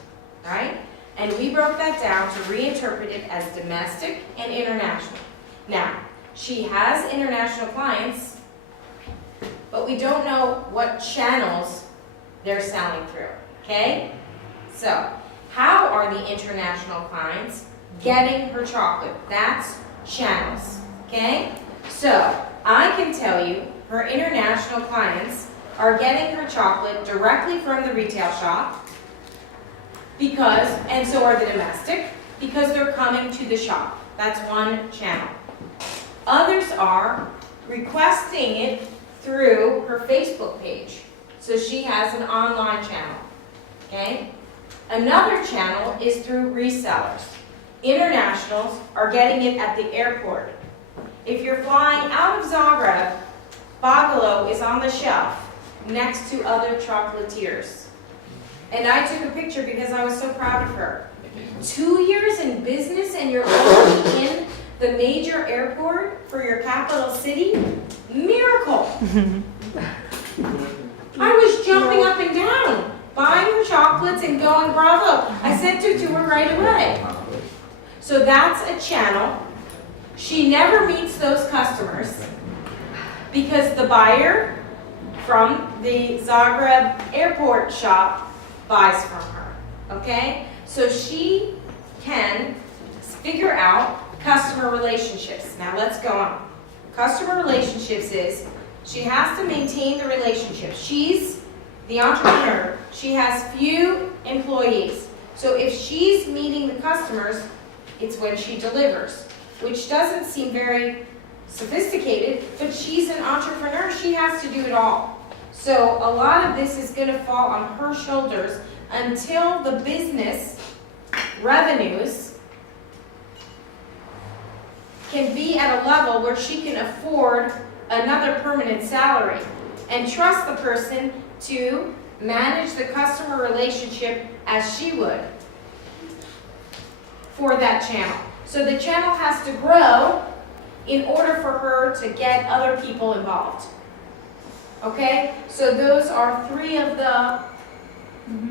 right? And we broke that down to reinterpret it as domestic and international. Now, she has international clients, but we don't know what channels they're selling through, okay? So, how are the international clients getting her chocolate? That's channels, okay? So, I can tell you her international clients are getting her chocolate directly from the retail shop, because, and so are the domestic, because they're coming to the shop. That's one channel. Others are requesting it through her Facebook page. So she has an online channel, okay? Another channel is through resellers. Internationals are getting it at the airport. If you're flying out of Zagreb, Bagalo is on the shelf next to other chocolatiers. And I took a picture because I was so proud of her. 2 years in business and you're already in the major airport for your capital city? Miracle! I was jumping up and down, buying her chocolates and going, bravo. I sent it to her right away. So that's a channel. She never meets those customers because the buyer from the Zagreb airport shop buys from her, okay? So she can figure out customer relationships. Now let's go on. Customer relationships is, she has to maintain the relationship. She's the entrepreneur. She has few employees. So if she's meeting the customers, it's when she delivers, which doesn't seem very sophisticated, but she's an entrepreneur. She has to do it all. So a lot of this is going to fall on her shoulders until the business revenues can be at a level where she can afford another permanent salary and trust the person to manage the customer relationship as she would for that channel. So the channel has to grow in order for her to get other people involved. Okay? So those are 3 of the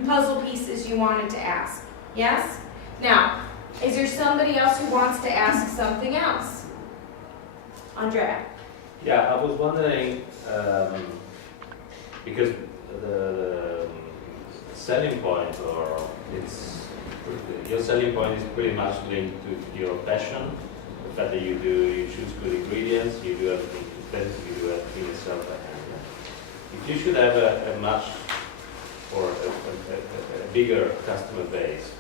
puzzle pieces you wanted to ask. Yes? Now, is there somebody else who wants to ask something else? Andrea. Yeah, I was wondering, because the selling point, or your selling point is pretty much linked to your passion, the fact that you choose good ingredients, you do everything to taste, you do everything yourself by hand. Yeah? If you should have a much or a bigger customer base,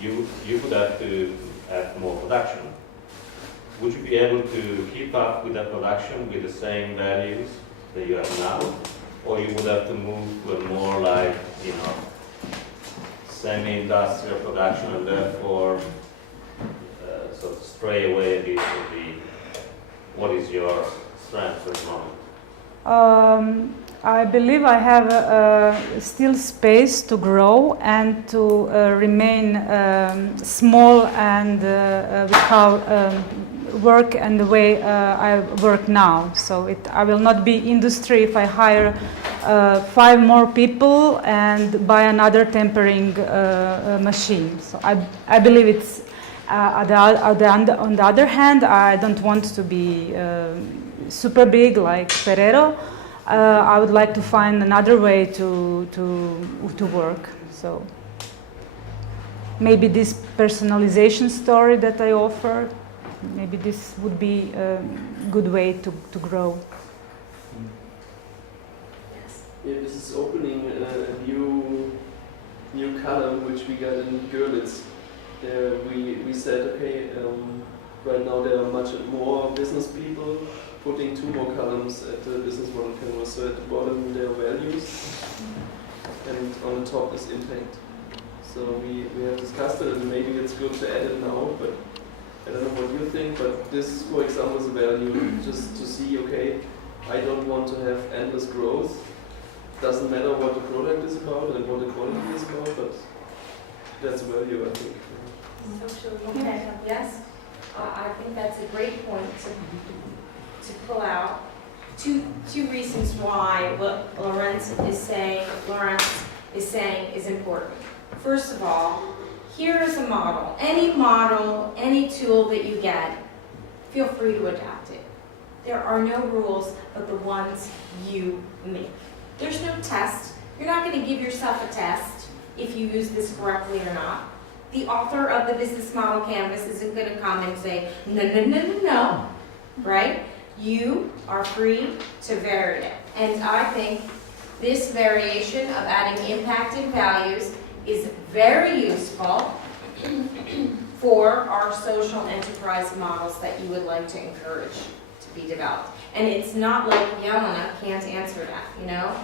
you would have to have more production. Would you be able to keep up with that production with the same values that you have now? Or you would have to move to a more like, semi-industrial production and therefore sort of stray away a bit from what is your strength at the moment? I believe I have still space to grow and to remain small and work and the way I work now. So I will not be industry if I hire 5 more people and buy another tempering machine. So I believe it's on the other hand, I don't want to be super big like Ferrero. I would like to find another way to work. So maybe this personalization story that I offer, maybe this would be a good way to grow. Yeah, this is opening a new column which we got in Görlitz. We said, okay, right now there are much more business people putting 2 more columns at the business model canvas. So at the bottom there are values, and on the top is impact. So we have discussed it, and maybe it's good to add it now, but I don't know what you think, but this, for example, is a value, just to see, okay, I don't want to have endless growth. Doesn't matter what the product is about and what the quality is about, but that's value, I think. Okay, yes? I think that's a great point to pull out. Two reasons why what Laurence is saying is important. First of all, here is a model. Any tool that you get, feel free to adapt it. There are no rules but the ones you make. There's no test. You're not going to give yourself a test if you use this correctly or not. The author of the business model canvas isn't going to come and say, no, right? You are free to vary it. And I think this variation of adding impact and values is very useful for our social enterprise models that you would like to encourage to be developed. And it's not like Jelena can't answer that,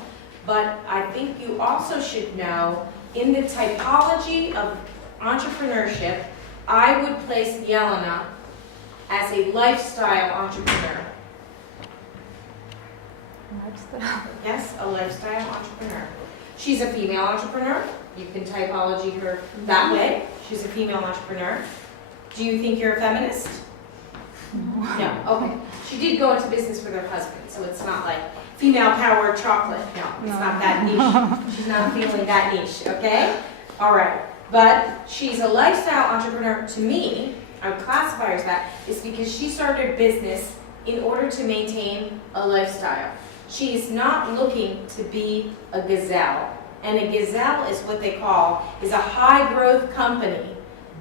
But I think you also should know, in the typology of entrepreneurship, I would place Jelena as a lifestyle entrepreneur. Yes, a lifestyle entrepreneur. She's a female entrepreneur. You can typology her that way. She's a female entrepreneur. Do you think you're a feminist? No. Okay. She did go into business with her husband, so it's not like female-powered chocolate. No, it's not that niche. She's not feeling that niche, okay? All right. But she's a lifestyle entrepreneur. To me, I would classify her as that, is because she started a business in order to maintain a lifestyle. She is not looking to be a gazelle. And a gazelle is what they is a high-growth company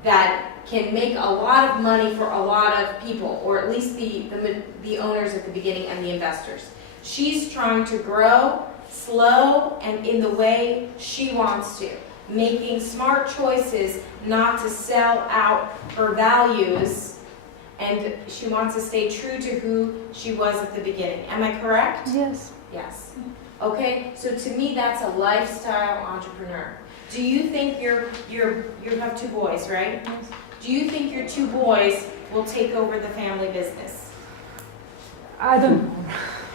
that can make a lot of money for a lot of people, or at least the owners at the beginning and the investors. She's trying to grow slow and in the way she wants to, making smart choices not to sell out her values, and she wants to stay true to who she was at the beginning. Am I correct? Yes. Yes. Okay, so to me, that's a lifestyle entrepreneur. Do you think you have 2 boys, right? Do you think your 2 boys will take over the family business? I don't know.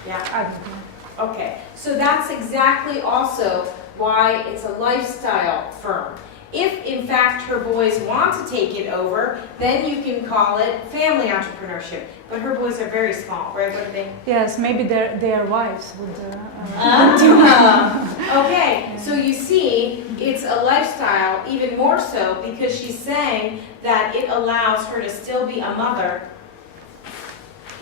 Yeah. I don't know. Okay, so that's exactly also why it's a lifestyle firm. If in fact her boys want to take it over, then you can call it family entrepreneurship. But her boys are very small, right? What are they? Yes, maybe their wives would. Okay, so you see, it's a lifestyle even more so because she's saying that it allows her to still be a mother.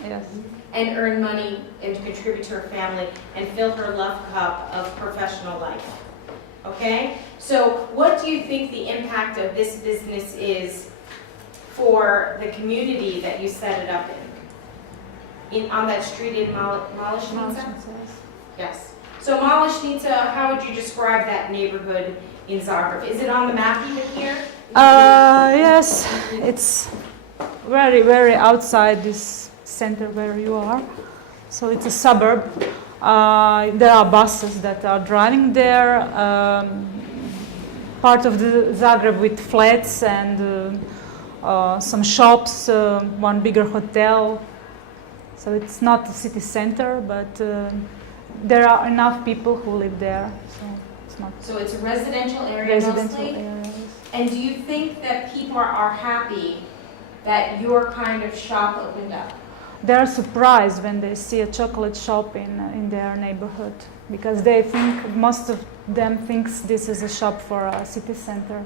Yes. And earn money and to contribute to her family and fill her love cup of professional life. Okay? So what do you think the impact of this business is for the community that you set it up in on that street in Malešnica? Yes. So Malešnica, how would you describe that neighborhood in Zagreb? Is it on the map even here? Yes, it's very, very outside this center where you are. So it's a suburb. There are buses that are driving there. Part of the Zagreb with flats and some shops, one bigger hotel. So it's not the city center, but there are enough people who live there. So it's not. So it's a residential area Residential mostly? areas. And do you think that people are happy that your kind of shop opened up? They're surprised when they see a chocolate shop in their neighborhood because they think, most of them thinks this is a shop for a city center.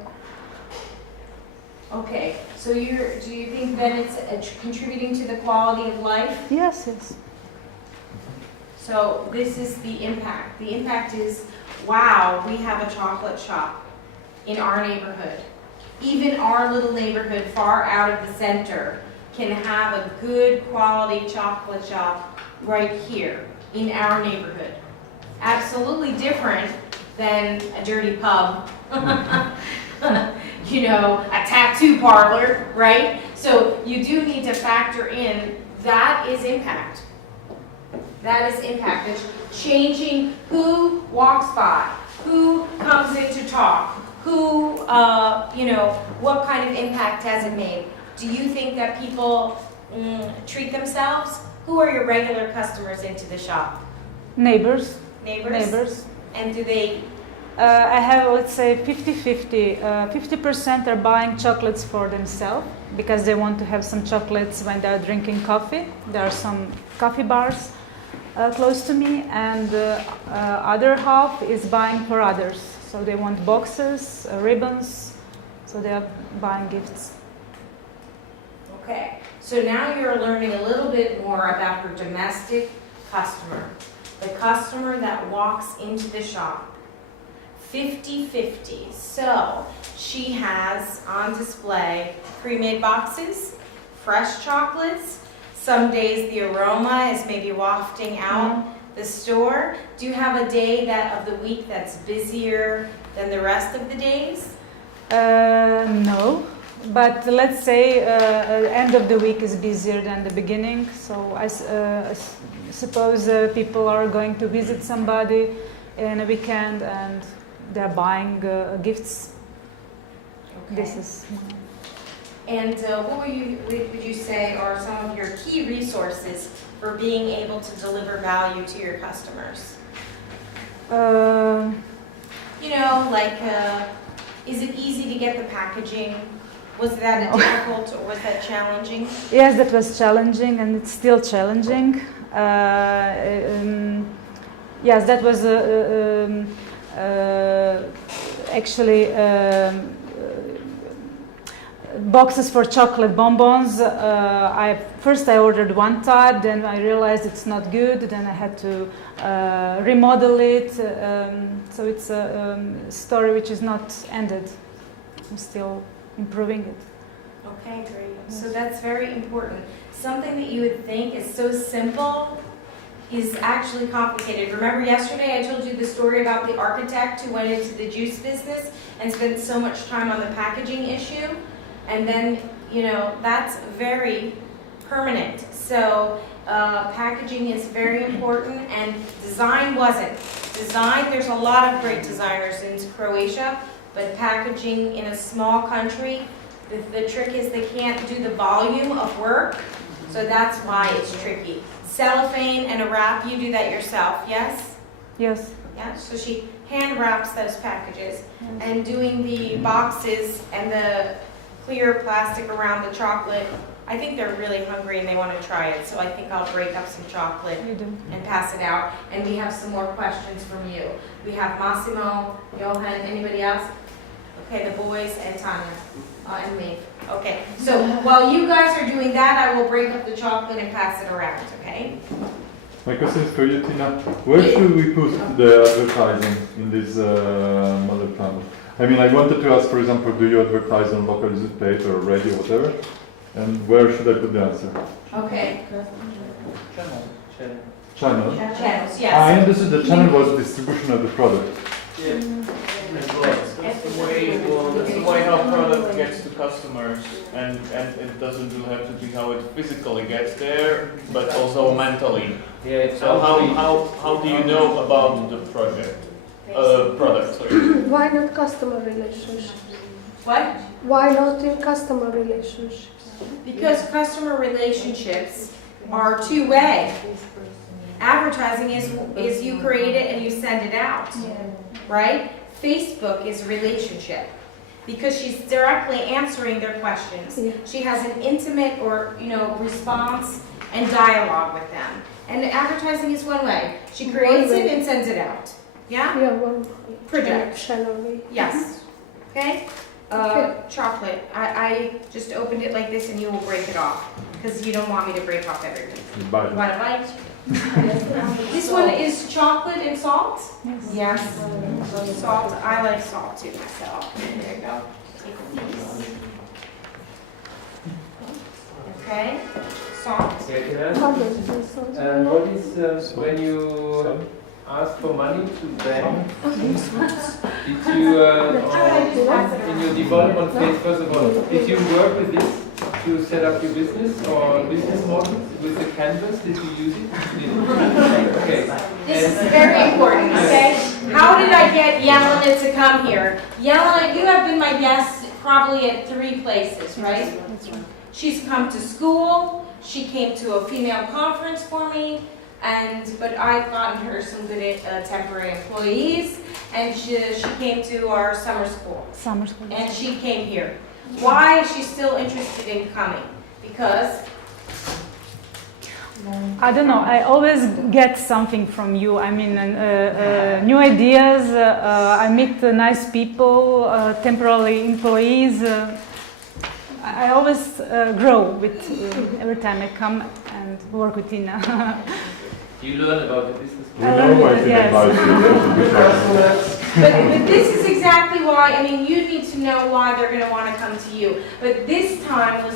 Okay, so do you think then it's contributing to the quality of life? Yes, yes. So this is the impact. The impact is, wow, we have a chocolate shop in our neighborhood. Even our little neighborhood far out of the center can have a good quality chocolate shop right here in our neighborhood. Absolutely different than a dirty pub, you know, a tattoo parlor, right? So you do need to factor in that is impact. That is impact. It's changing who walks by, who comes in to talk, who, you know, what kind of impact has it made? Do you think that people treat themselves? Who are your regular customers into the shop? Neighbors. Neighbors? Neighbors. And do they? I have, let's say, 50-50. 50% are buying chocolates for themselves because they want to have some chocolates when they're drinking coffee. There are some coffee bars close to me, and the other half is buying for others. So they want boxes, ribbons, so they are buying gifts. Okay, so now you're learning a little bit more about her domestic customer, the customer that walks into the shop. 50-50. So she has on display pre-made boxes, fresh chocolates. Some days the aroma is maybe wafting out the store. Do you have a day of the week that's busier than the rest of the days? No. But let's say end of the week is busier than the beginning. So I suppose people are going to visit somebody in a weekend and they're buying gifts. Okay. This is. And what would you say are some of your key resources for being able to deliver value to your customers? You know, like, is it easy to get the packaging? Was that difficult or was that challenging? Yes, that was challenging and it's still challenging. Yes, that was actually boxes for chocolate bonbons. First I ordered one type, then I realized it's not good, then I had to remodel it. So it's a story which is not ended. I'm still improving it. Okay, great. So that's very important. Something that you would think is so simple is actually complicated. Remember yesterday I told you the story about the architect who went into the juice business and spent so much time on the packaging issue? And then, you know, that's very permanent. So packaging is very important, and design wasn't. Design, there's a lot of great designers in Croatia, but packaging in a small country, the trick is they can't do the volume of work, so that's why it's tricky. Cellophane and a wrap, you do that yourself, yes? Yes. Yeah, so she hand wraps those packages, and doing the boxes and the clear plastic around the chocolate. I think they're really hungry and they want to try it, so I think I'll break up some chocolate and pass it out. And we have some more questions from you. We have Massimo, Johan, anybody else? Okay, the boys and Tanya, and me. Okay, so while you guys are doing that, I will break up the chocolate and pass it around, okay? My question is for you, Tina. Where should we put the advertising in this model plan? I mean, I wanted to ask, for example, do you advertise on local newspaper or radio, whatever? And where should I put the answer? Okay. Channel? Channels, yes. I understood the channel was distribution of the product. Yeah. That's the way how product gets to customers, and it doesn't have to be how it physically gets there, but also mentally. Yeah. So how do you know about the product? Sorry. Why not customer relationship? What? Why not in customer relationship? Because customer relationships are two-way. Advertising is you create it and you send it out, right? Facebook is a relationship because she's directly answering their questions. She has an intimate or response and dialogue with them. And advertising is one way. She creates it and sends it out. Yeah? Yeah, one Project. channel. Yes. Okay? Chocolate. I just opened it like this and you will break it off because you don't want me to break off everything. Bye. You want a bite? This one is chocolate and salt? Yes. Salt. I like salt too myself. There you go. Take a piece. Okay. Salt. Yeah, can I ask? And what is when you ask for money to bank? Did you in your development phase, first of all, did you work with this to set up your business or business model with the canvas? Did you use it? Okay. This is very important, okay? How did I get Yelena to come here? Yelena, you have been my guest probably at 3 places, right? She's come to school, she came to a female conference for me, but I've gotten her some good temporary employees, and she came to our summer school. And she came here. Why is she still interested in coming? Because I don't know. I always get something from you. I mean, new ideas. I meet nice people, temporary employees. I always grow with every time I come and work with Tina. You learn about the business. But this is exactly why, you need to know why they're going to want to come to you. But this time was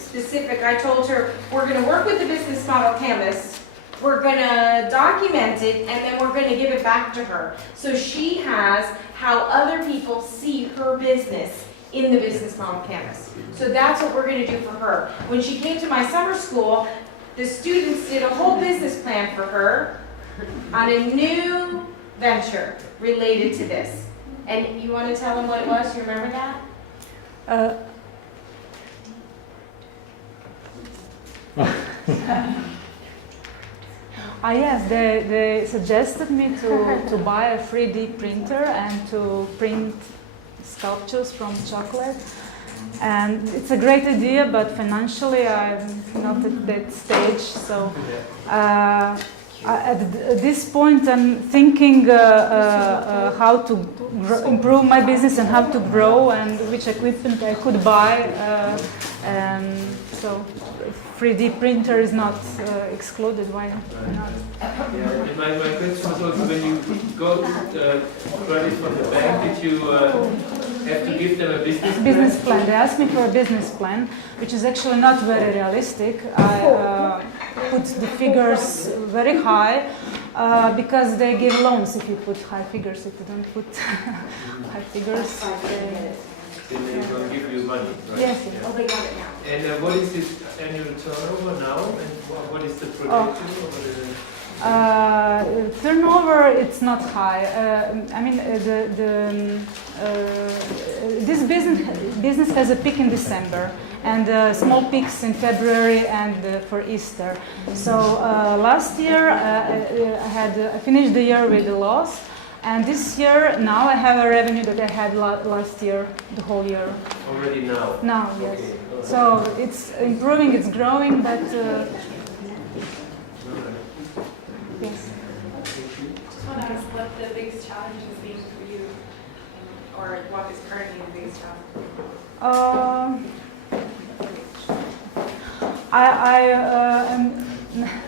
specific. I told her, we're going to work with the business model canvas, we're going to document it, and then we're going to give it back to her. So she has how other people see her business in the business model canvas. So that's what we're going to do for her. When she came to my summer school, the students did a whole business plan for her on a new venture related to this. And you want to tell them what it was? You remember that? Yes, they suggested me to buy a 3D printer and to print sculptures from chocolate. And it's a great idea, but financially I'm not at that stage. So at this point I'm thinking how to improve my business and how to grow and which equipment I could buy. So 3D printer is not excluded. Why not? Yeah, my question was also when you go to credit from the bank, did you have to give them a business plan? They asked me for a business plan, which is actually not very realistic. I put the figures very high because they give loans if you put high figures. If you don't put high figures. then they will give you money, right? Yes, yes. Yeah. Oh, they got it now. And what is its annual turnover now, and what is the projection over the? Turnover, it's not high. I mean, this business has a peak in December and small peaks in February and for Easter. So last year I finished the year with a loss, and this year now I have a revenue that I had last year, the whole year. Already now? Now, yes. Okay. So it's improving, it's growing, but yes. Just want to ask what the biggest challenge has been for you, or what is currently the biggest challenge?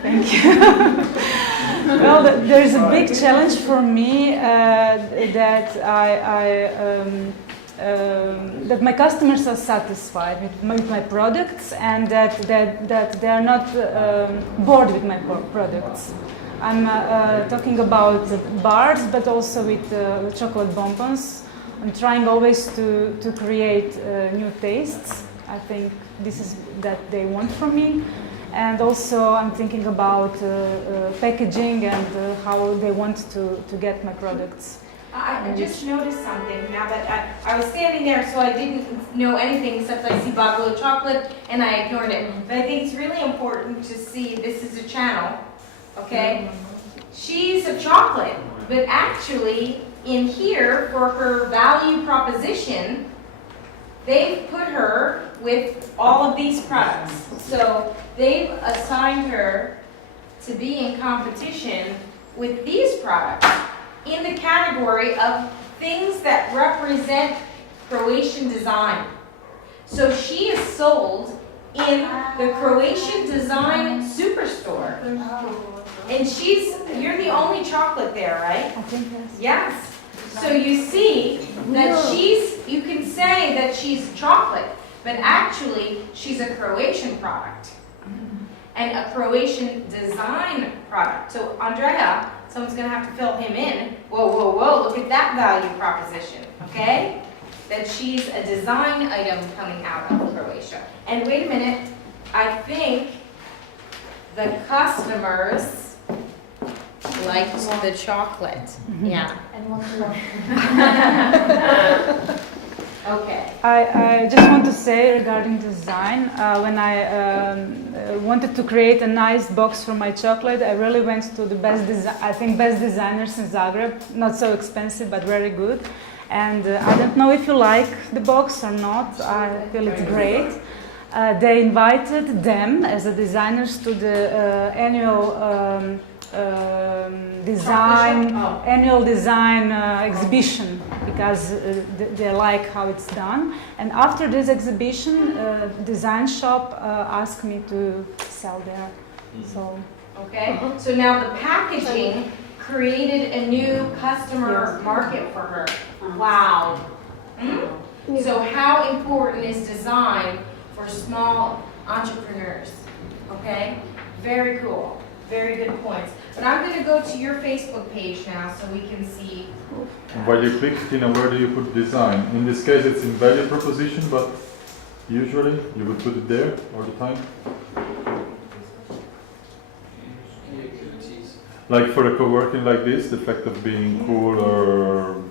Thank you. Well, there's a big challenge for me that that my customers are satisfied with my products, and that they are not bored with my products. I'm talking about bars, but also with chocolate bonbons. I'm trying always to create new tastes. I think this is that they want from me. And also I'm thinking about packaging and how they want to get my products. I just noticed something now that I was standing there, so I didn't know anything except I see Babalo chocolate and I ignored it. But I think it's really important to see this is a channel, okay? She's a chocolate, but actually in here for her value proposition, they've put her with all of these products. So they've assigned her to be in competition with these products in the category of things that represent Croatian design. So she is sold in the Croatian Design Superstore. And you're the only chocolate there, right? I think yes. Yes. So you see that you can say that she's chocolate, but actually she's a Croatian product and a Croatian design product. So Andrea, someone's gonna have to fill him in. Whoa, whoa, whoa, look at that value proposition, okay? That she's a design item coming out of Croatia. And wait a minute, I think the customers liked the chocolate. Yeah. And one more. Okay. I just want to say regarding design, when I wanted to create a nice box for my chocolate, I really went to the best designers in Zagreb. Not so expensive, but very good. And I don't know if you like the box or not. I feel it's great. They invited them as the designers to the annual design exhibition, because they like how it's done. And after this exhibition, design shop asked me to sell there. So okay. So now the packaging created a new customer market for her. Wow. So how important is design for small entrepreneurs? Okay. Very cool. Very good points. But I'm going to go to your Facebook page now so we can see. While you click, Tina, where do you put design? In this case, it's in value proposition, but usually you would put it there all the time. Like for a co-working like this, the fact of being cool or...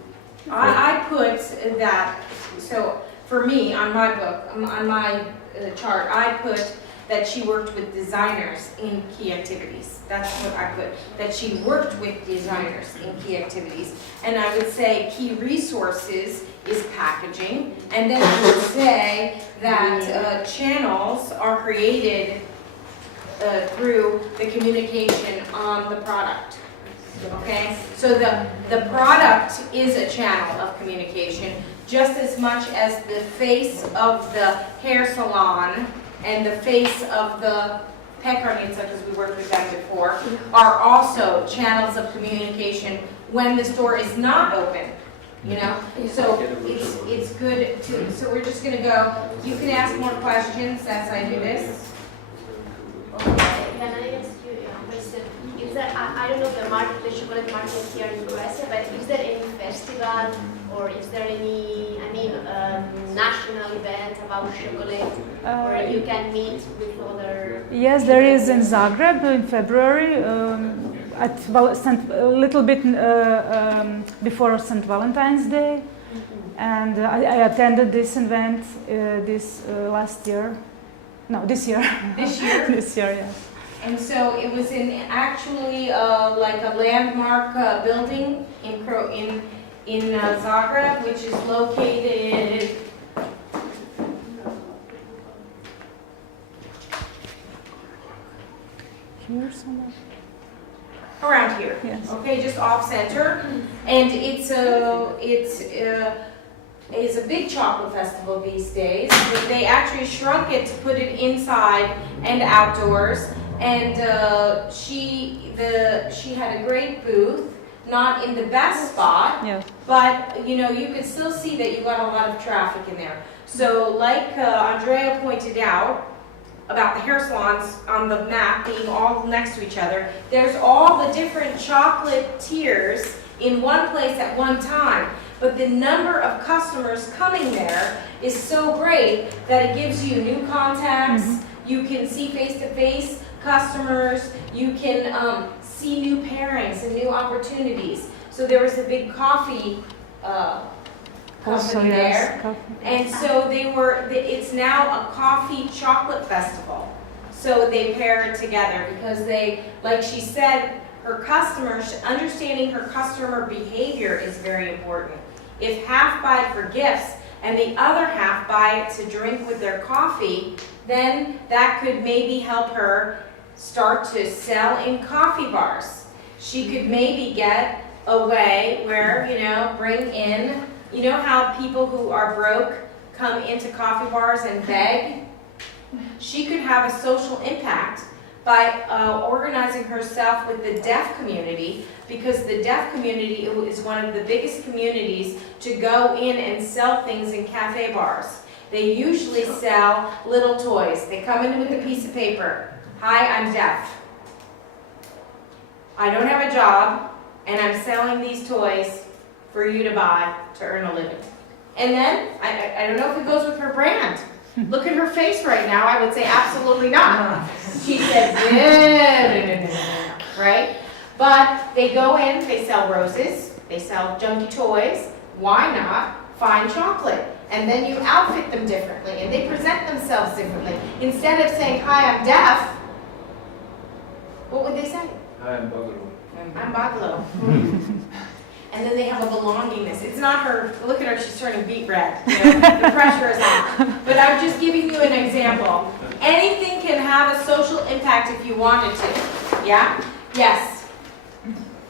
I put that, so for me, on my book, on my chart, I put that she worked with designers in key activities. That's what I put, that she worked with designers in key activities. And I would say key resources is packaging. And then I would say that channels are created through the communication on the product. Okay, so the product is a channel of communication just as much as the face of the hair salon and the face of the Pekarnica, because we worked with them before, are also channels of communication when the store is not open. You know, so it's good to. So we're just gonna go. You can ask more questions as I do this. Okay, can I ask you a question? Is there, I don't know the chocolate market here in Croatia, but is there any festival or is there any, I mean, any national event about chocolate, where you can meet with other? Yes, there is in Zagreb in February, a little bit before St. Valentine's Day, and I attended this event this year. This year, yes. And so it was in actually like a landmark building in Zagreb, which is located here somewhere. Around here. Yes. Okay, just off center, and it's a big chocolate festival these days. But they actually shrunk it to put it inside and outdoors. And she had a great booth, not in the best spot, but you could still see that you got a lot of traffic in there. So like Andrea pointed out about the hair salons on the map being all next to each other, there's all the different chocolate tiers in one place at one time. But the number of customers coming there is so great that it gives you new contacts, you can see face-to-face customers, you can see new pairings and new opportunities. So there was a big coffee company there, and so it's now a coffee chocolate festival. So they pair it together because like she said, understanding her customer behavior is very important. If half buy it for gifts and the other half buy it to drink with their coffee, then that could maybe help her start to sell in coffee bars. She could maybe get a way where, bring in, how people who are broke come into coffee bars and beg? She could have a social impact by organizing herself with the deaf community, because the deaf community is one of the biggest communities to go in and sell things in cafe bars. They usually sell little toys. They come in with a piece of paper. Hi, I'm deaf. I don't have a job, and I'm selling these toys for you to buy to earn a living. And then, I don't know if it goes with her brand. Look at her face right now. I would say absolutely not. She said, no, right? But they go in, they sell roses, they sell junky toys. Why not fine chocolate? And then you outfit them differently, and they present themselves differently. Instead of saying, hi, I'm deaf, what would they say? Hi, I'm Bagalo. I'm Bagalo. And then they have a belongingness. It's not her, look at her, she's turning beet red. The pressure is on. But I'm just giving you an example. Anything can have a social impact if you wanted to. Yeah? Yes?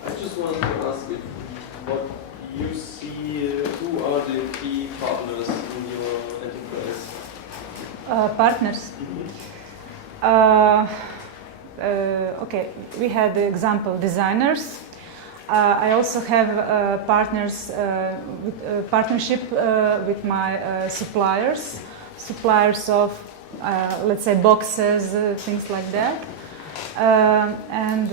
I just wanted to ask if what you see, who are the key partners in your enterprise? Partners. Okay, we had the example designers. I also have partnership with my suppliers of, let's say, boxes, things like that, and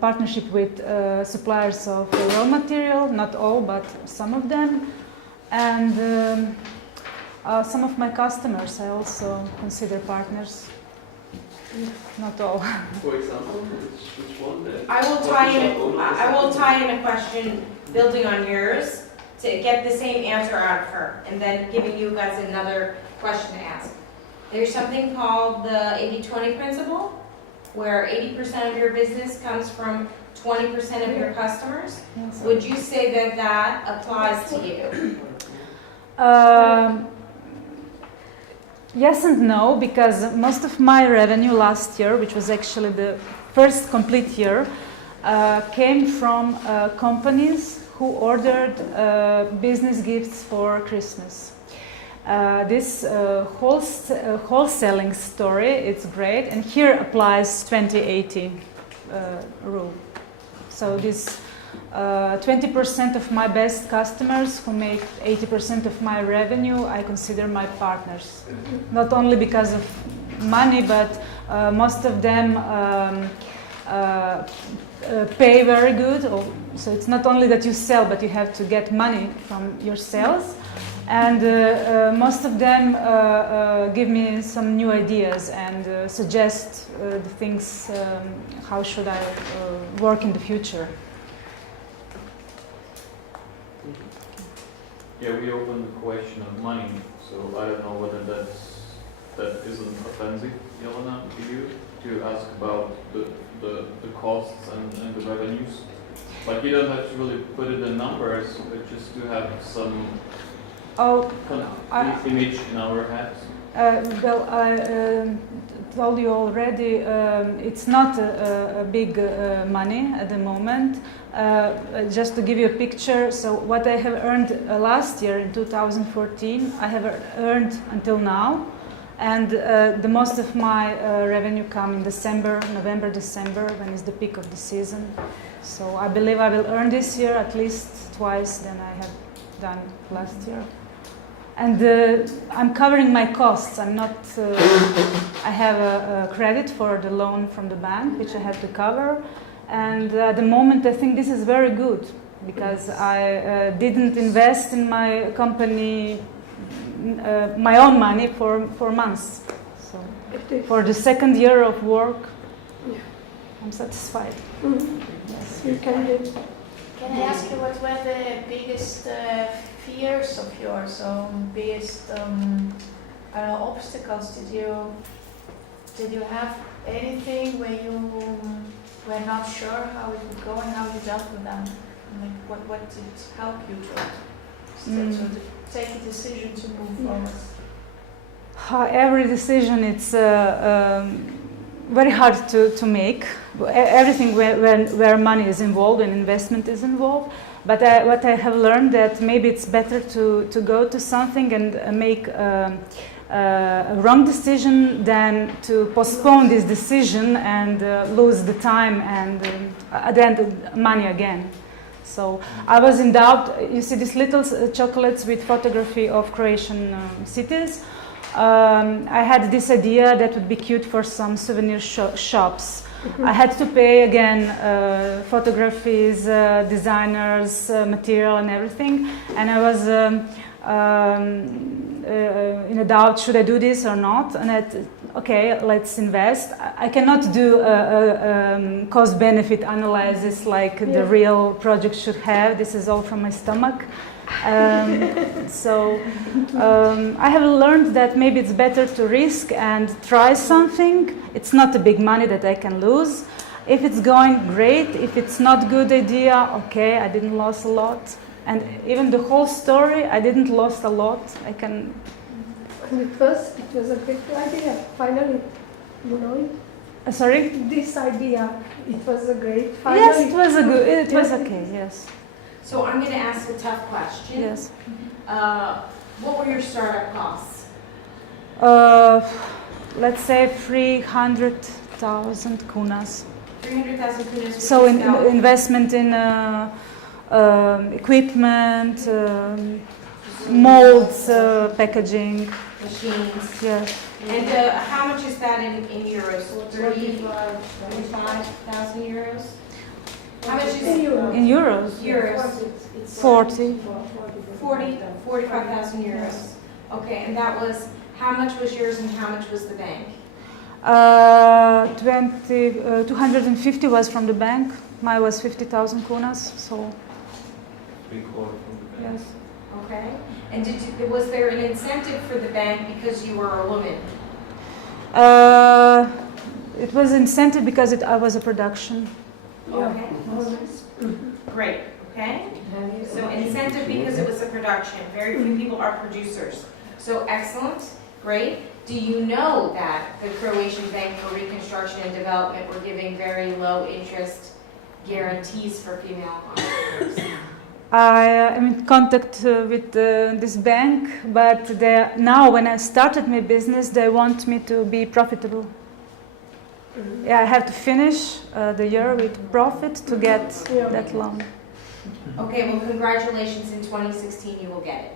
partnership with suppliers of raw material, not all, but some of them, and some of my customers I also consider partners. Not all. For example, which one? I will tie in a question building on yours to get the same answer out of her, and then giving you guys another question to ask. There's something called the 80-20 principle, where 80% of your business comes from 20% of your customers. Yes. Would you say that applies to you? Yes and no, because most of my revenue last year, which was actually the first complete year, came from companies who ordered business gifts for Christmas. This wholesaling story, it's great, and here applies 20-80 rule. So this 20% of my best customers who make 80% of my revenue, I consider my partners. Not only because of money, but most of them pay very good. So it's not only that you sell, but you have to get money from your sales. And most of them give me some new ideas and suggest the things, how should I work in the future. Yeah, we opened the question of money, so I don't know whether that isn't offensive, Jelena, to you, to ask about the costs and the revenues. Like, you don't have to really put it in numbers, but just to have some image in our heads. Well, I told you already, it's not a big money at the moment. Just to give you a picture, so what I have earned last year in 2014, I have earned until now, and the most of my revenue come in December, November, December, when is the peak of the season. So I believe I will earn this year at least twice than I have done last year. And I'm covering my costs. I'm not. I have a credit for the loan from the bank, which I have to cover. And at the moment, I think this is very good because I didn't invest in my company my own money for months. So for the second year of work, I'm satisfied. Yes, you can do. Can I ask you what were the biggest fears of yours, biggest obstacles? Did you have anything where you were not sure how it would go and how you dealt with them? Like what did help you to take a decision to move forward? Every decision, it's very hard to make. Everything where money is involved and investment is involved. But what I have learned that maybe it's better to go to something and make a wrong decision than to postpone this decision and lose the time and then money again. So I was in doubt. You see these little chocolates with photography of Croatian cities. I had this idea that would be cute for some souvenir shops. I had to pay again photographies, designers, material and everything. And I was in a doubt, should I do this or not? And okay, let's invest. I cannot do a cost-benefit analysis like the real project should have. This is all from my stomach. So I have learned that maybe it's better to risk and try something. It's not a big money that I can lose. If it's going great, if it's not good idea, okay, I didn't lose a lot. And even the whole story, I didn't lose a lot. I can. And it was a great idea. Finally, you know it. Sorry? This idea, it was a great. Yes, it was a good. It was okay. Yes. So I'm going to ask a tough question. Yes. What were your startup costs? Let's say 300,000 kunas. 300,000 kunas. So investment in equipment, molds, packaging. Machines. Yes. And how much is that in euros? 35,000 euros? How much is in euros? Euros. 45,000 euros. Okay, and that was, how much was yours and how much was the bank? 250 was from the bank. Mine was 50,000 kunas. So. 3/4 from the bank. Yes. Okay. And was there an incentive for the bank because you were a woman? It was incentive because I was a production. Okay. Great. Okay. So incentive because it was a production. Very few people are producers. So excellent. Great. Do you know that the Croatian Bank for Reconstruction and Development were giving very low interest guarantees for female entrepreneurs? I am in contact with this bank, but now when I started my business, they want me to be profitable. Yeah, I have to finish the year with profit to get that loan. Okay, well, congratulations. In 2016, you will get it.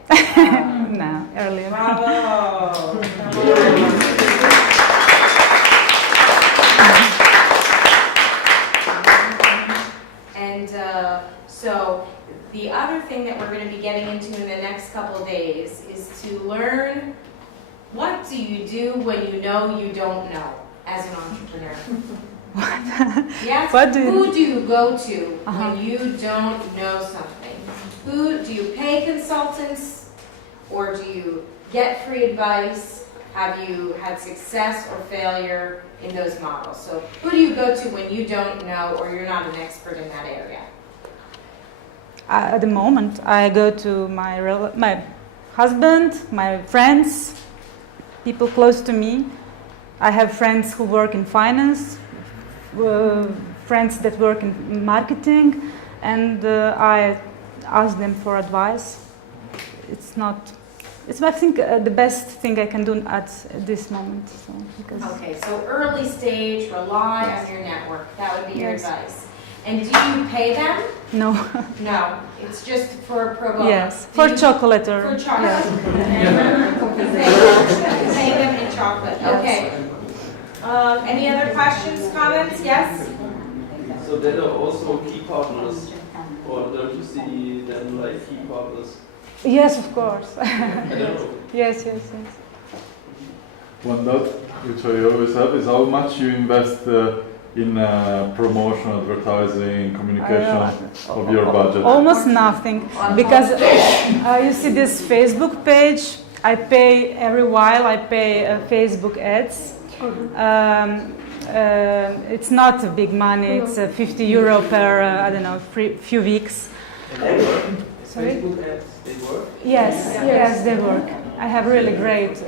No, earlier. Bravo. the other thing that we're going to be getting into in the next couple of days is to learn what do you do when you know you don't know as an entrepreneur. Yes. What do you- Who do you go to when you don't know something? Who do you pay consultants, or do you get free advice? Have you had success or failure in those models? So who do you go to when you don't know or you're not an expert in that area? At the moment, I go to my husband, my friends, people close to me. I have friends who work in finance, friends that work in marketing, and I ask them for advice. It's I think the best thing I can do at this moment. So, Okay, so early stage, rely on your network. That would be your Yes. advice. And do you pay them? No. No, it's just for pro bono. Yes, Do for you- chocolate or For chocolate. yes. Pay them in chocolate. Okay. Any other questions, comments? Yes? So there are also key partners, or don't you see them like key partners? Yes, of course. I don't know. Yes. One doubt which I always have is how much you invest in promotion, advertising, communication of your budget. Almost nothing, because you see this Facebook page. I pay every while. I pay Facebook ads. It's not a big money. It's €50 per I don't know, few weeks. And they work? Sorry? Facebook ads, they work? Yes, they work. I have really great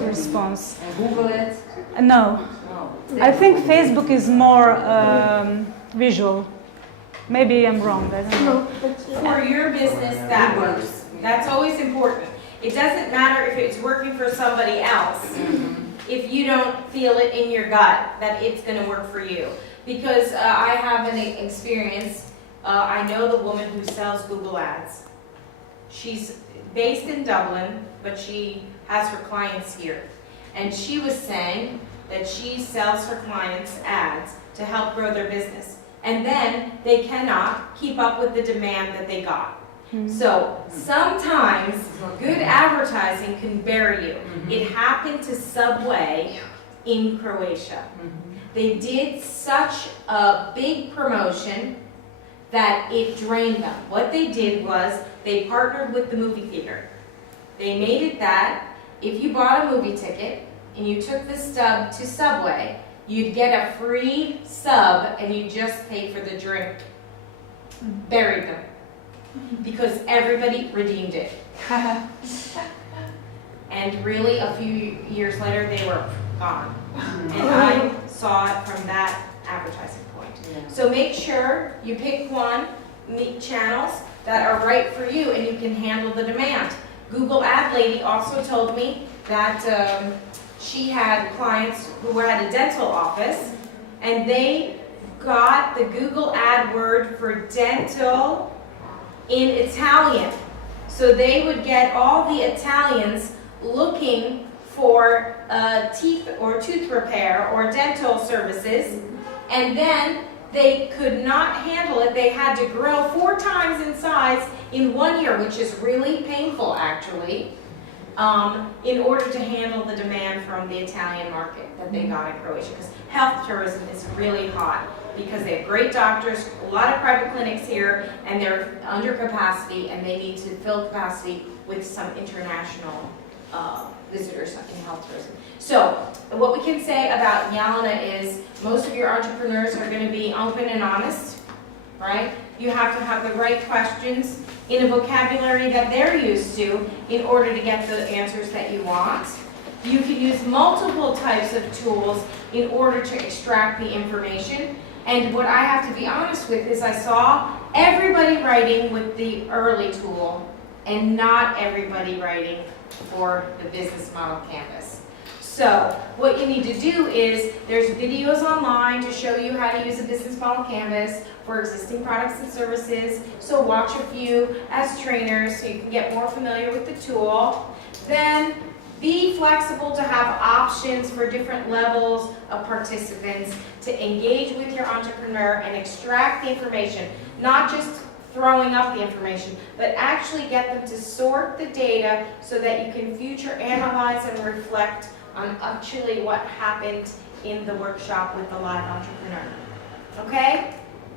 response. And Google it? No. I think Facebook is more visual. Maybe I'm wrong. I don't know. For your business, that works. That's always important. It doesn't matter if it's working for somebody else, if you don't feel it in your gut that it's going to work for you. Because I have an experience. I know the woman who sells Google Ads. She's based in Dublin, but she has her clients here. And she was saying that she sells her clients ads to help grow their business. And then they cannot keep up with the demand that they got. So sometimes good advertising can bury you. It happened to Subway in Croatia. They did such a big promotion that it drained them. What they did was they partnered with the movie theater. They made it that if you bought a movie ticket and you took the stub to Subway, you'd get a free sub and you just paid for the drink. Buried them. Because everybody redeemed it. And really, a few years later, they were gone. And I saw it from that advertising point. So make sure you pick one, meet channels that are right for you and you can handle the demand. Google Ad Lady also told me that she had clients who were at a dental office and they got the Google Ad word for dental in Italian. So they would get all the Italians looking for teeth or tooth repair or dental services, and then they could not handle it. They had to grow 4 times in size in 1 year, which is really painful actually, in order to handle the demand from the Italian market that they got in Croatia. Because health tourism is really hot because they have great doctors, a lot of private clinics here, and they're under capacity and they need to fill capacity with some international visitors in health tourism. So what we can say about Yelena is most of your entrepreneurs are going to be open and honest, right? You have to have the right questions in a vocabulary that they're used to in order to get the answers that you want. You can use multiple types of tools in order to extract the information. And what I have to be honest with is I saw everybody writing with the early tool and not everybody writing for the business model canvas. So what you need to do is there's videos online to show you how to use a business model canvas for existing products and services. So watch a few as trainers so you can get more familiar with the tool. Then be flexible to have options for different levels of participants to engage with your entrepreneur and extract the information, not just throwing up the information, but actually get them to sort the data so that you can future analyze and reflect on actually what happened in the workshop with the live entrepreneur. Okay?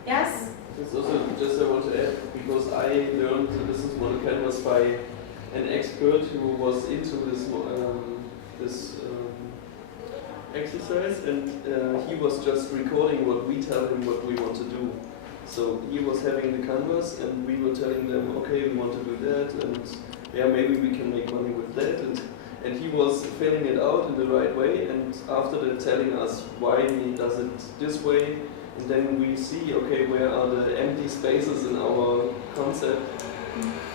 Yes? It's also just I want to add, because I learned the business model canvas by an expert who was into this exercise, and he was just recording what we tell him what we want to do. So he was having the canvas, and we were telling them, okay, we want to do that, and yeah, maybe we can make money with that, and he was filling it out in the right way, and after that telling us why he does it this way, and then we see, okay, where are the empty spaces in our concept,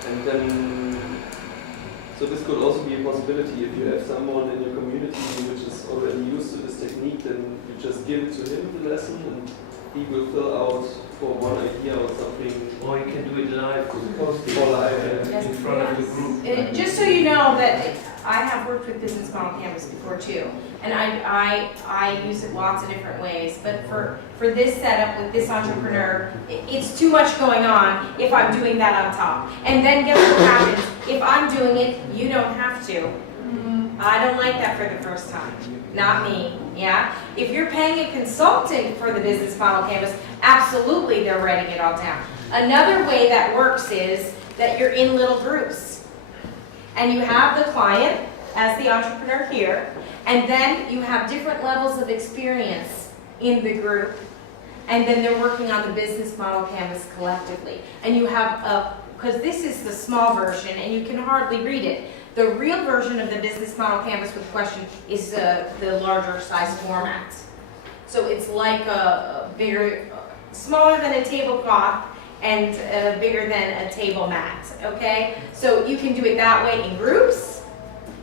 and then, so this could also be a possibility if you have someone in your community which is already used to this technique, then you just give it to him the lesson, and he will fill out for one idea or something. Or you can do it live, For live, in front of the group. Just so you know that I have worked with Business Model Canvas before too, and I use it lots of different ways, but for this setup with this entrepreneur, it's too much going on if I'm doing that on top. And then guess what happens? If I'm doing it, you don't have to. I don't like that for the first time. Not me, yeah? If you're paying a consultant for the Business Model Canvas, absolutely they're writing it all down. Another way that works is that you're in little groups. And you have the client as the entrepreneur here, and then you have different levels of experience in the group, and then they're working on the Business Model Canvas collectively. And you have because this is the small version and you can hardly read it. The real version of the Business Model Canvas with question is the larger size format. So it's like a bigger, smaller than a tablecloth and bigger than a table mat, okay? So you can do it that way in groups,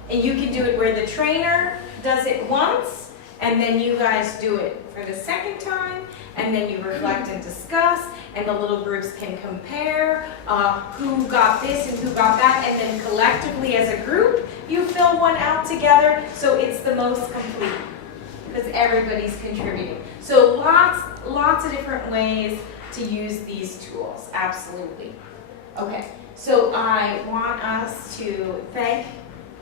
and you can do it where the trainer does it once, and then you guys do it for the second time, and then you reflect and discuss, and the little groups can compare who got this and who got that, and then collectively as a group, you fill one out together, so it's the most complete, because everybody's contributing. So lots of different ways to use these tools, absolutely. Okay, so I want us to thank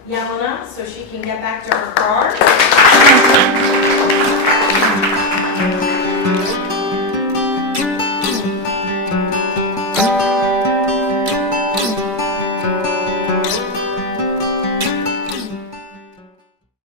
Yelena so she can get back to her car.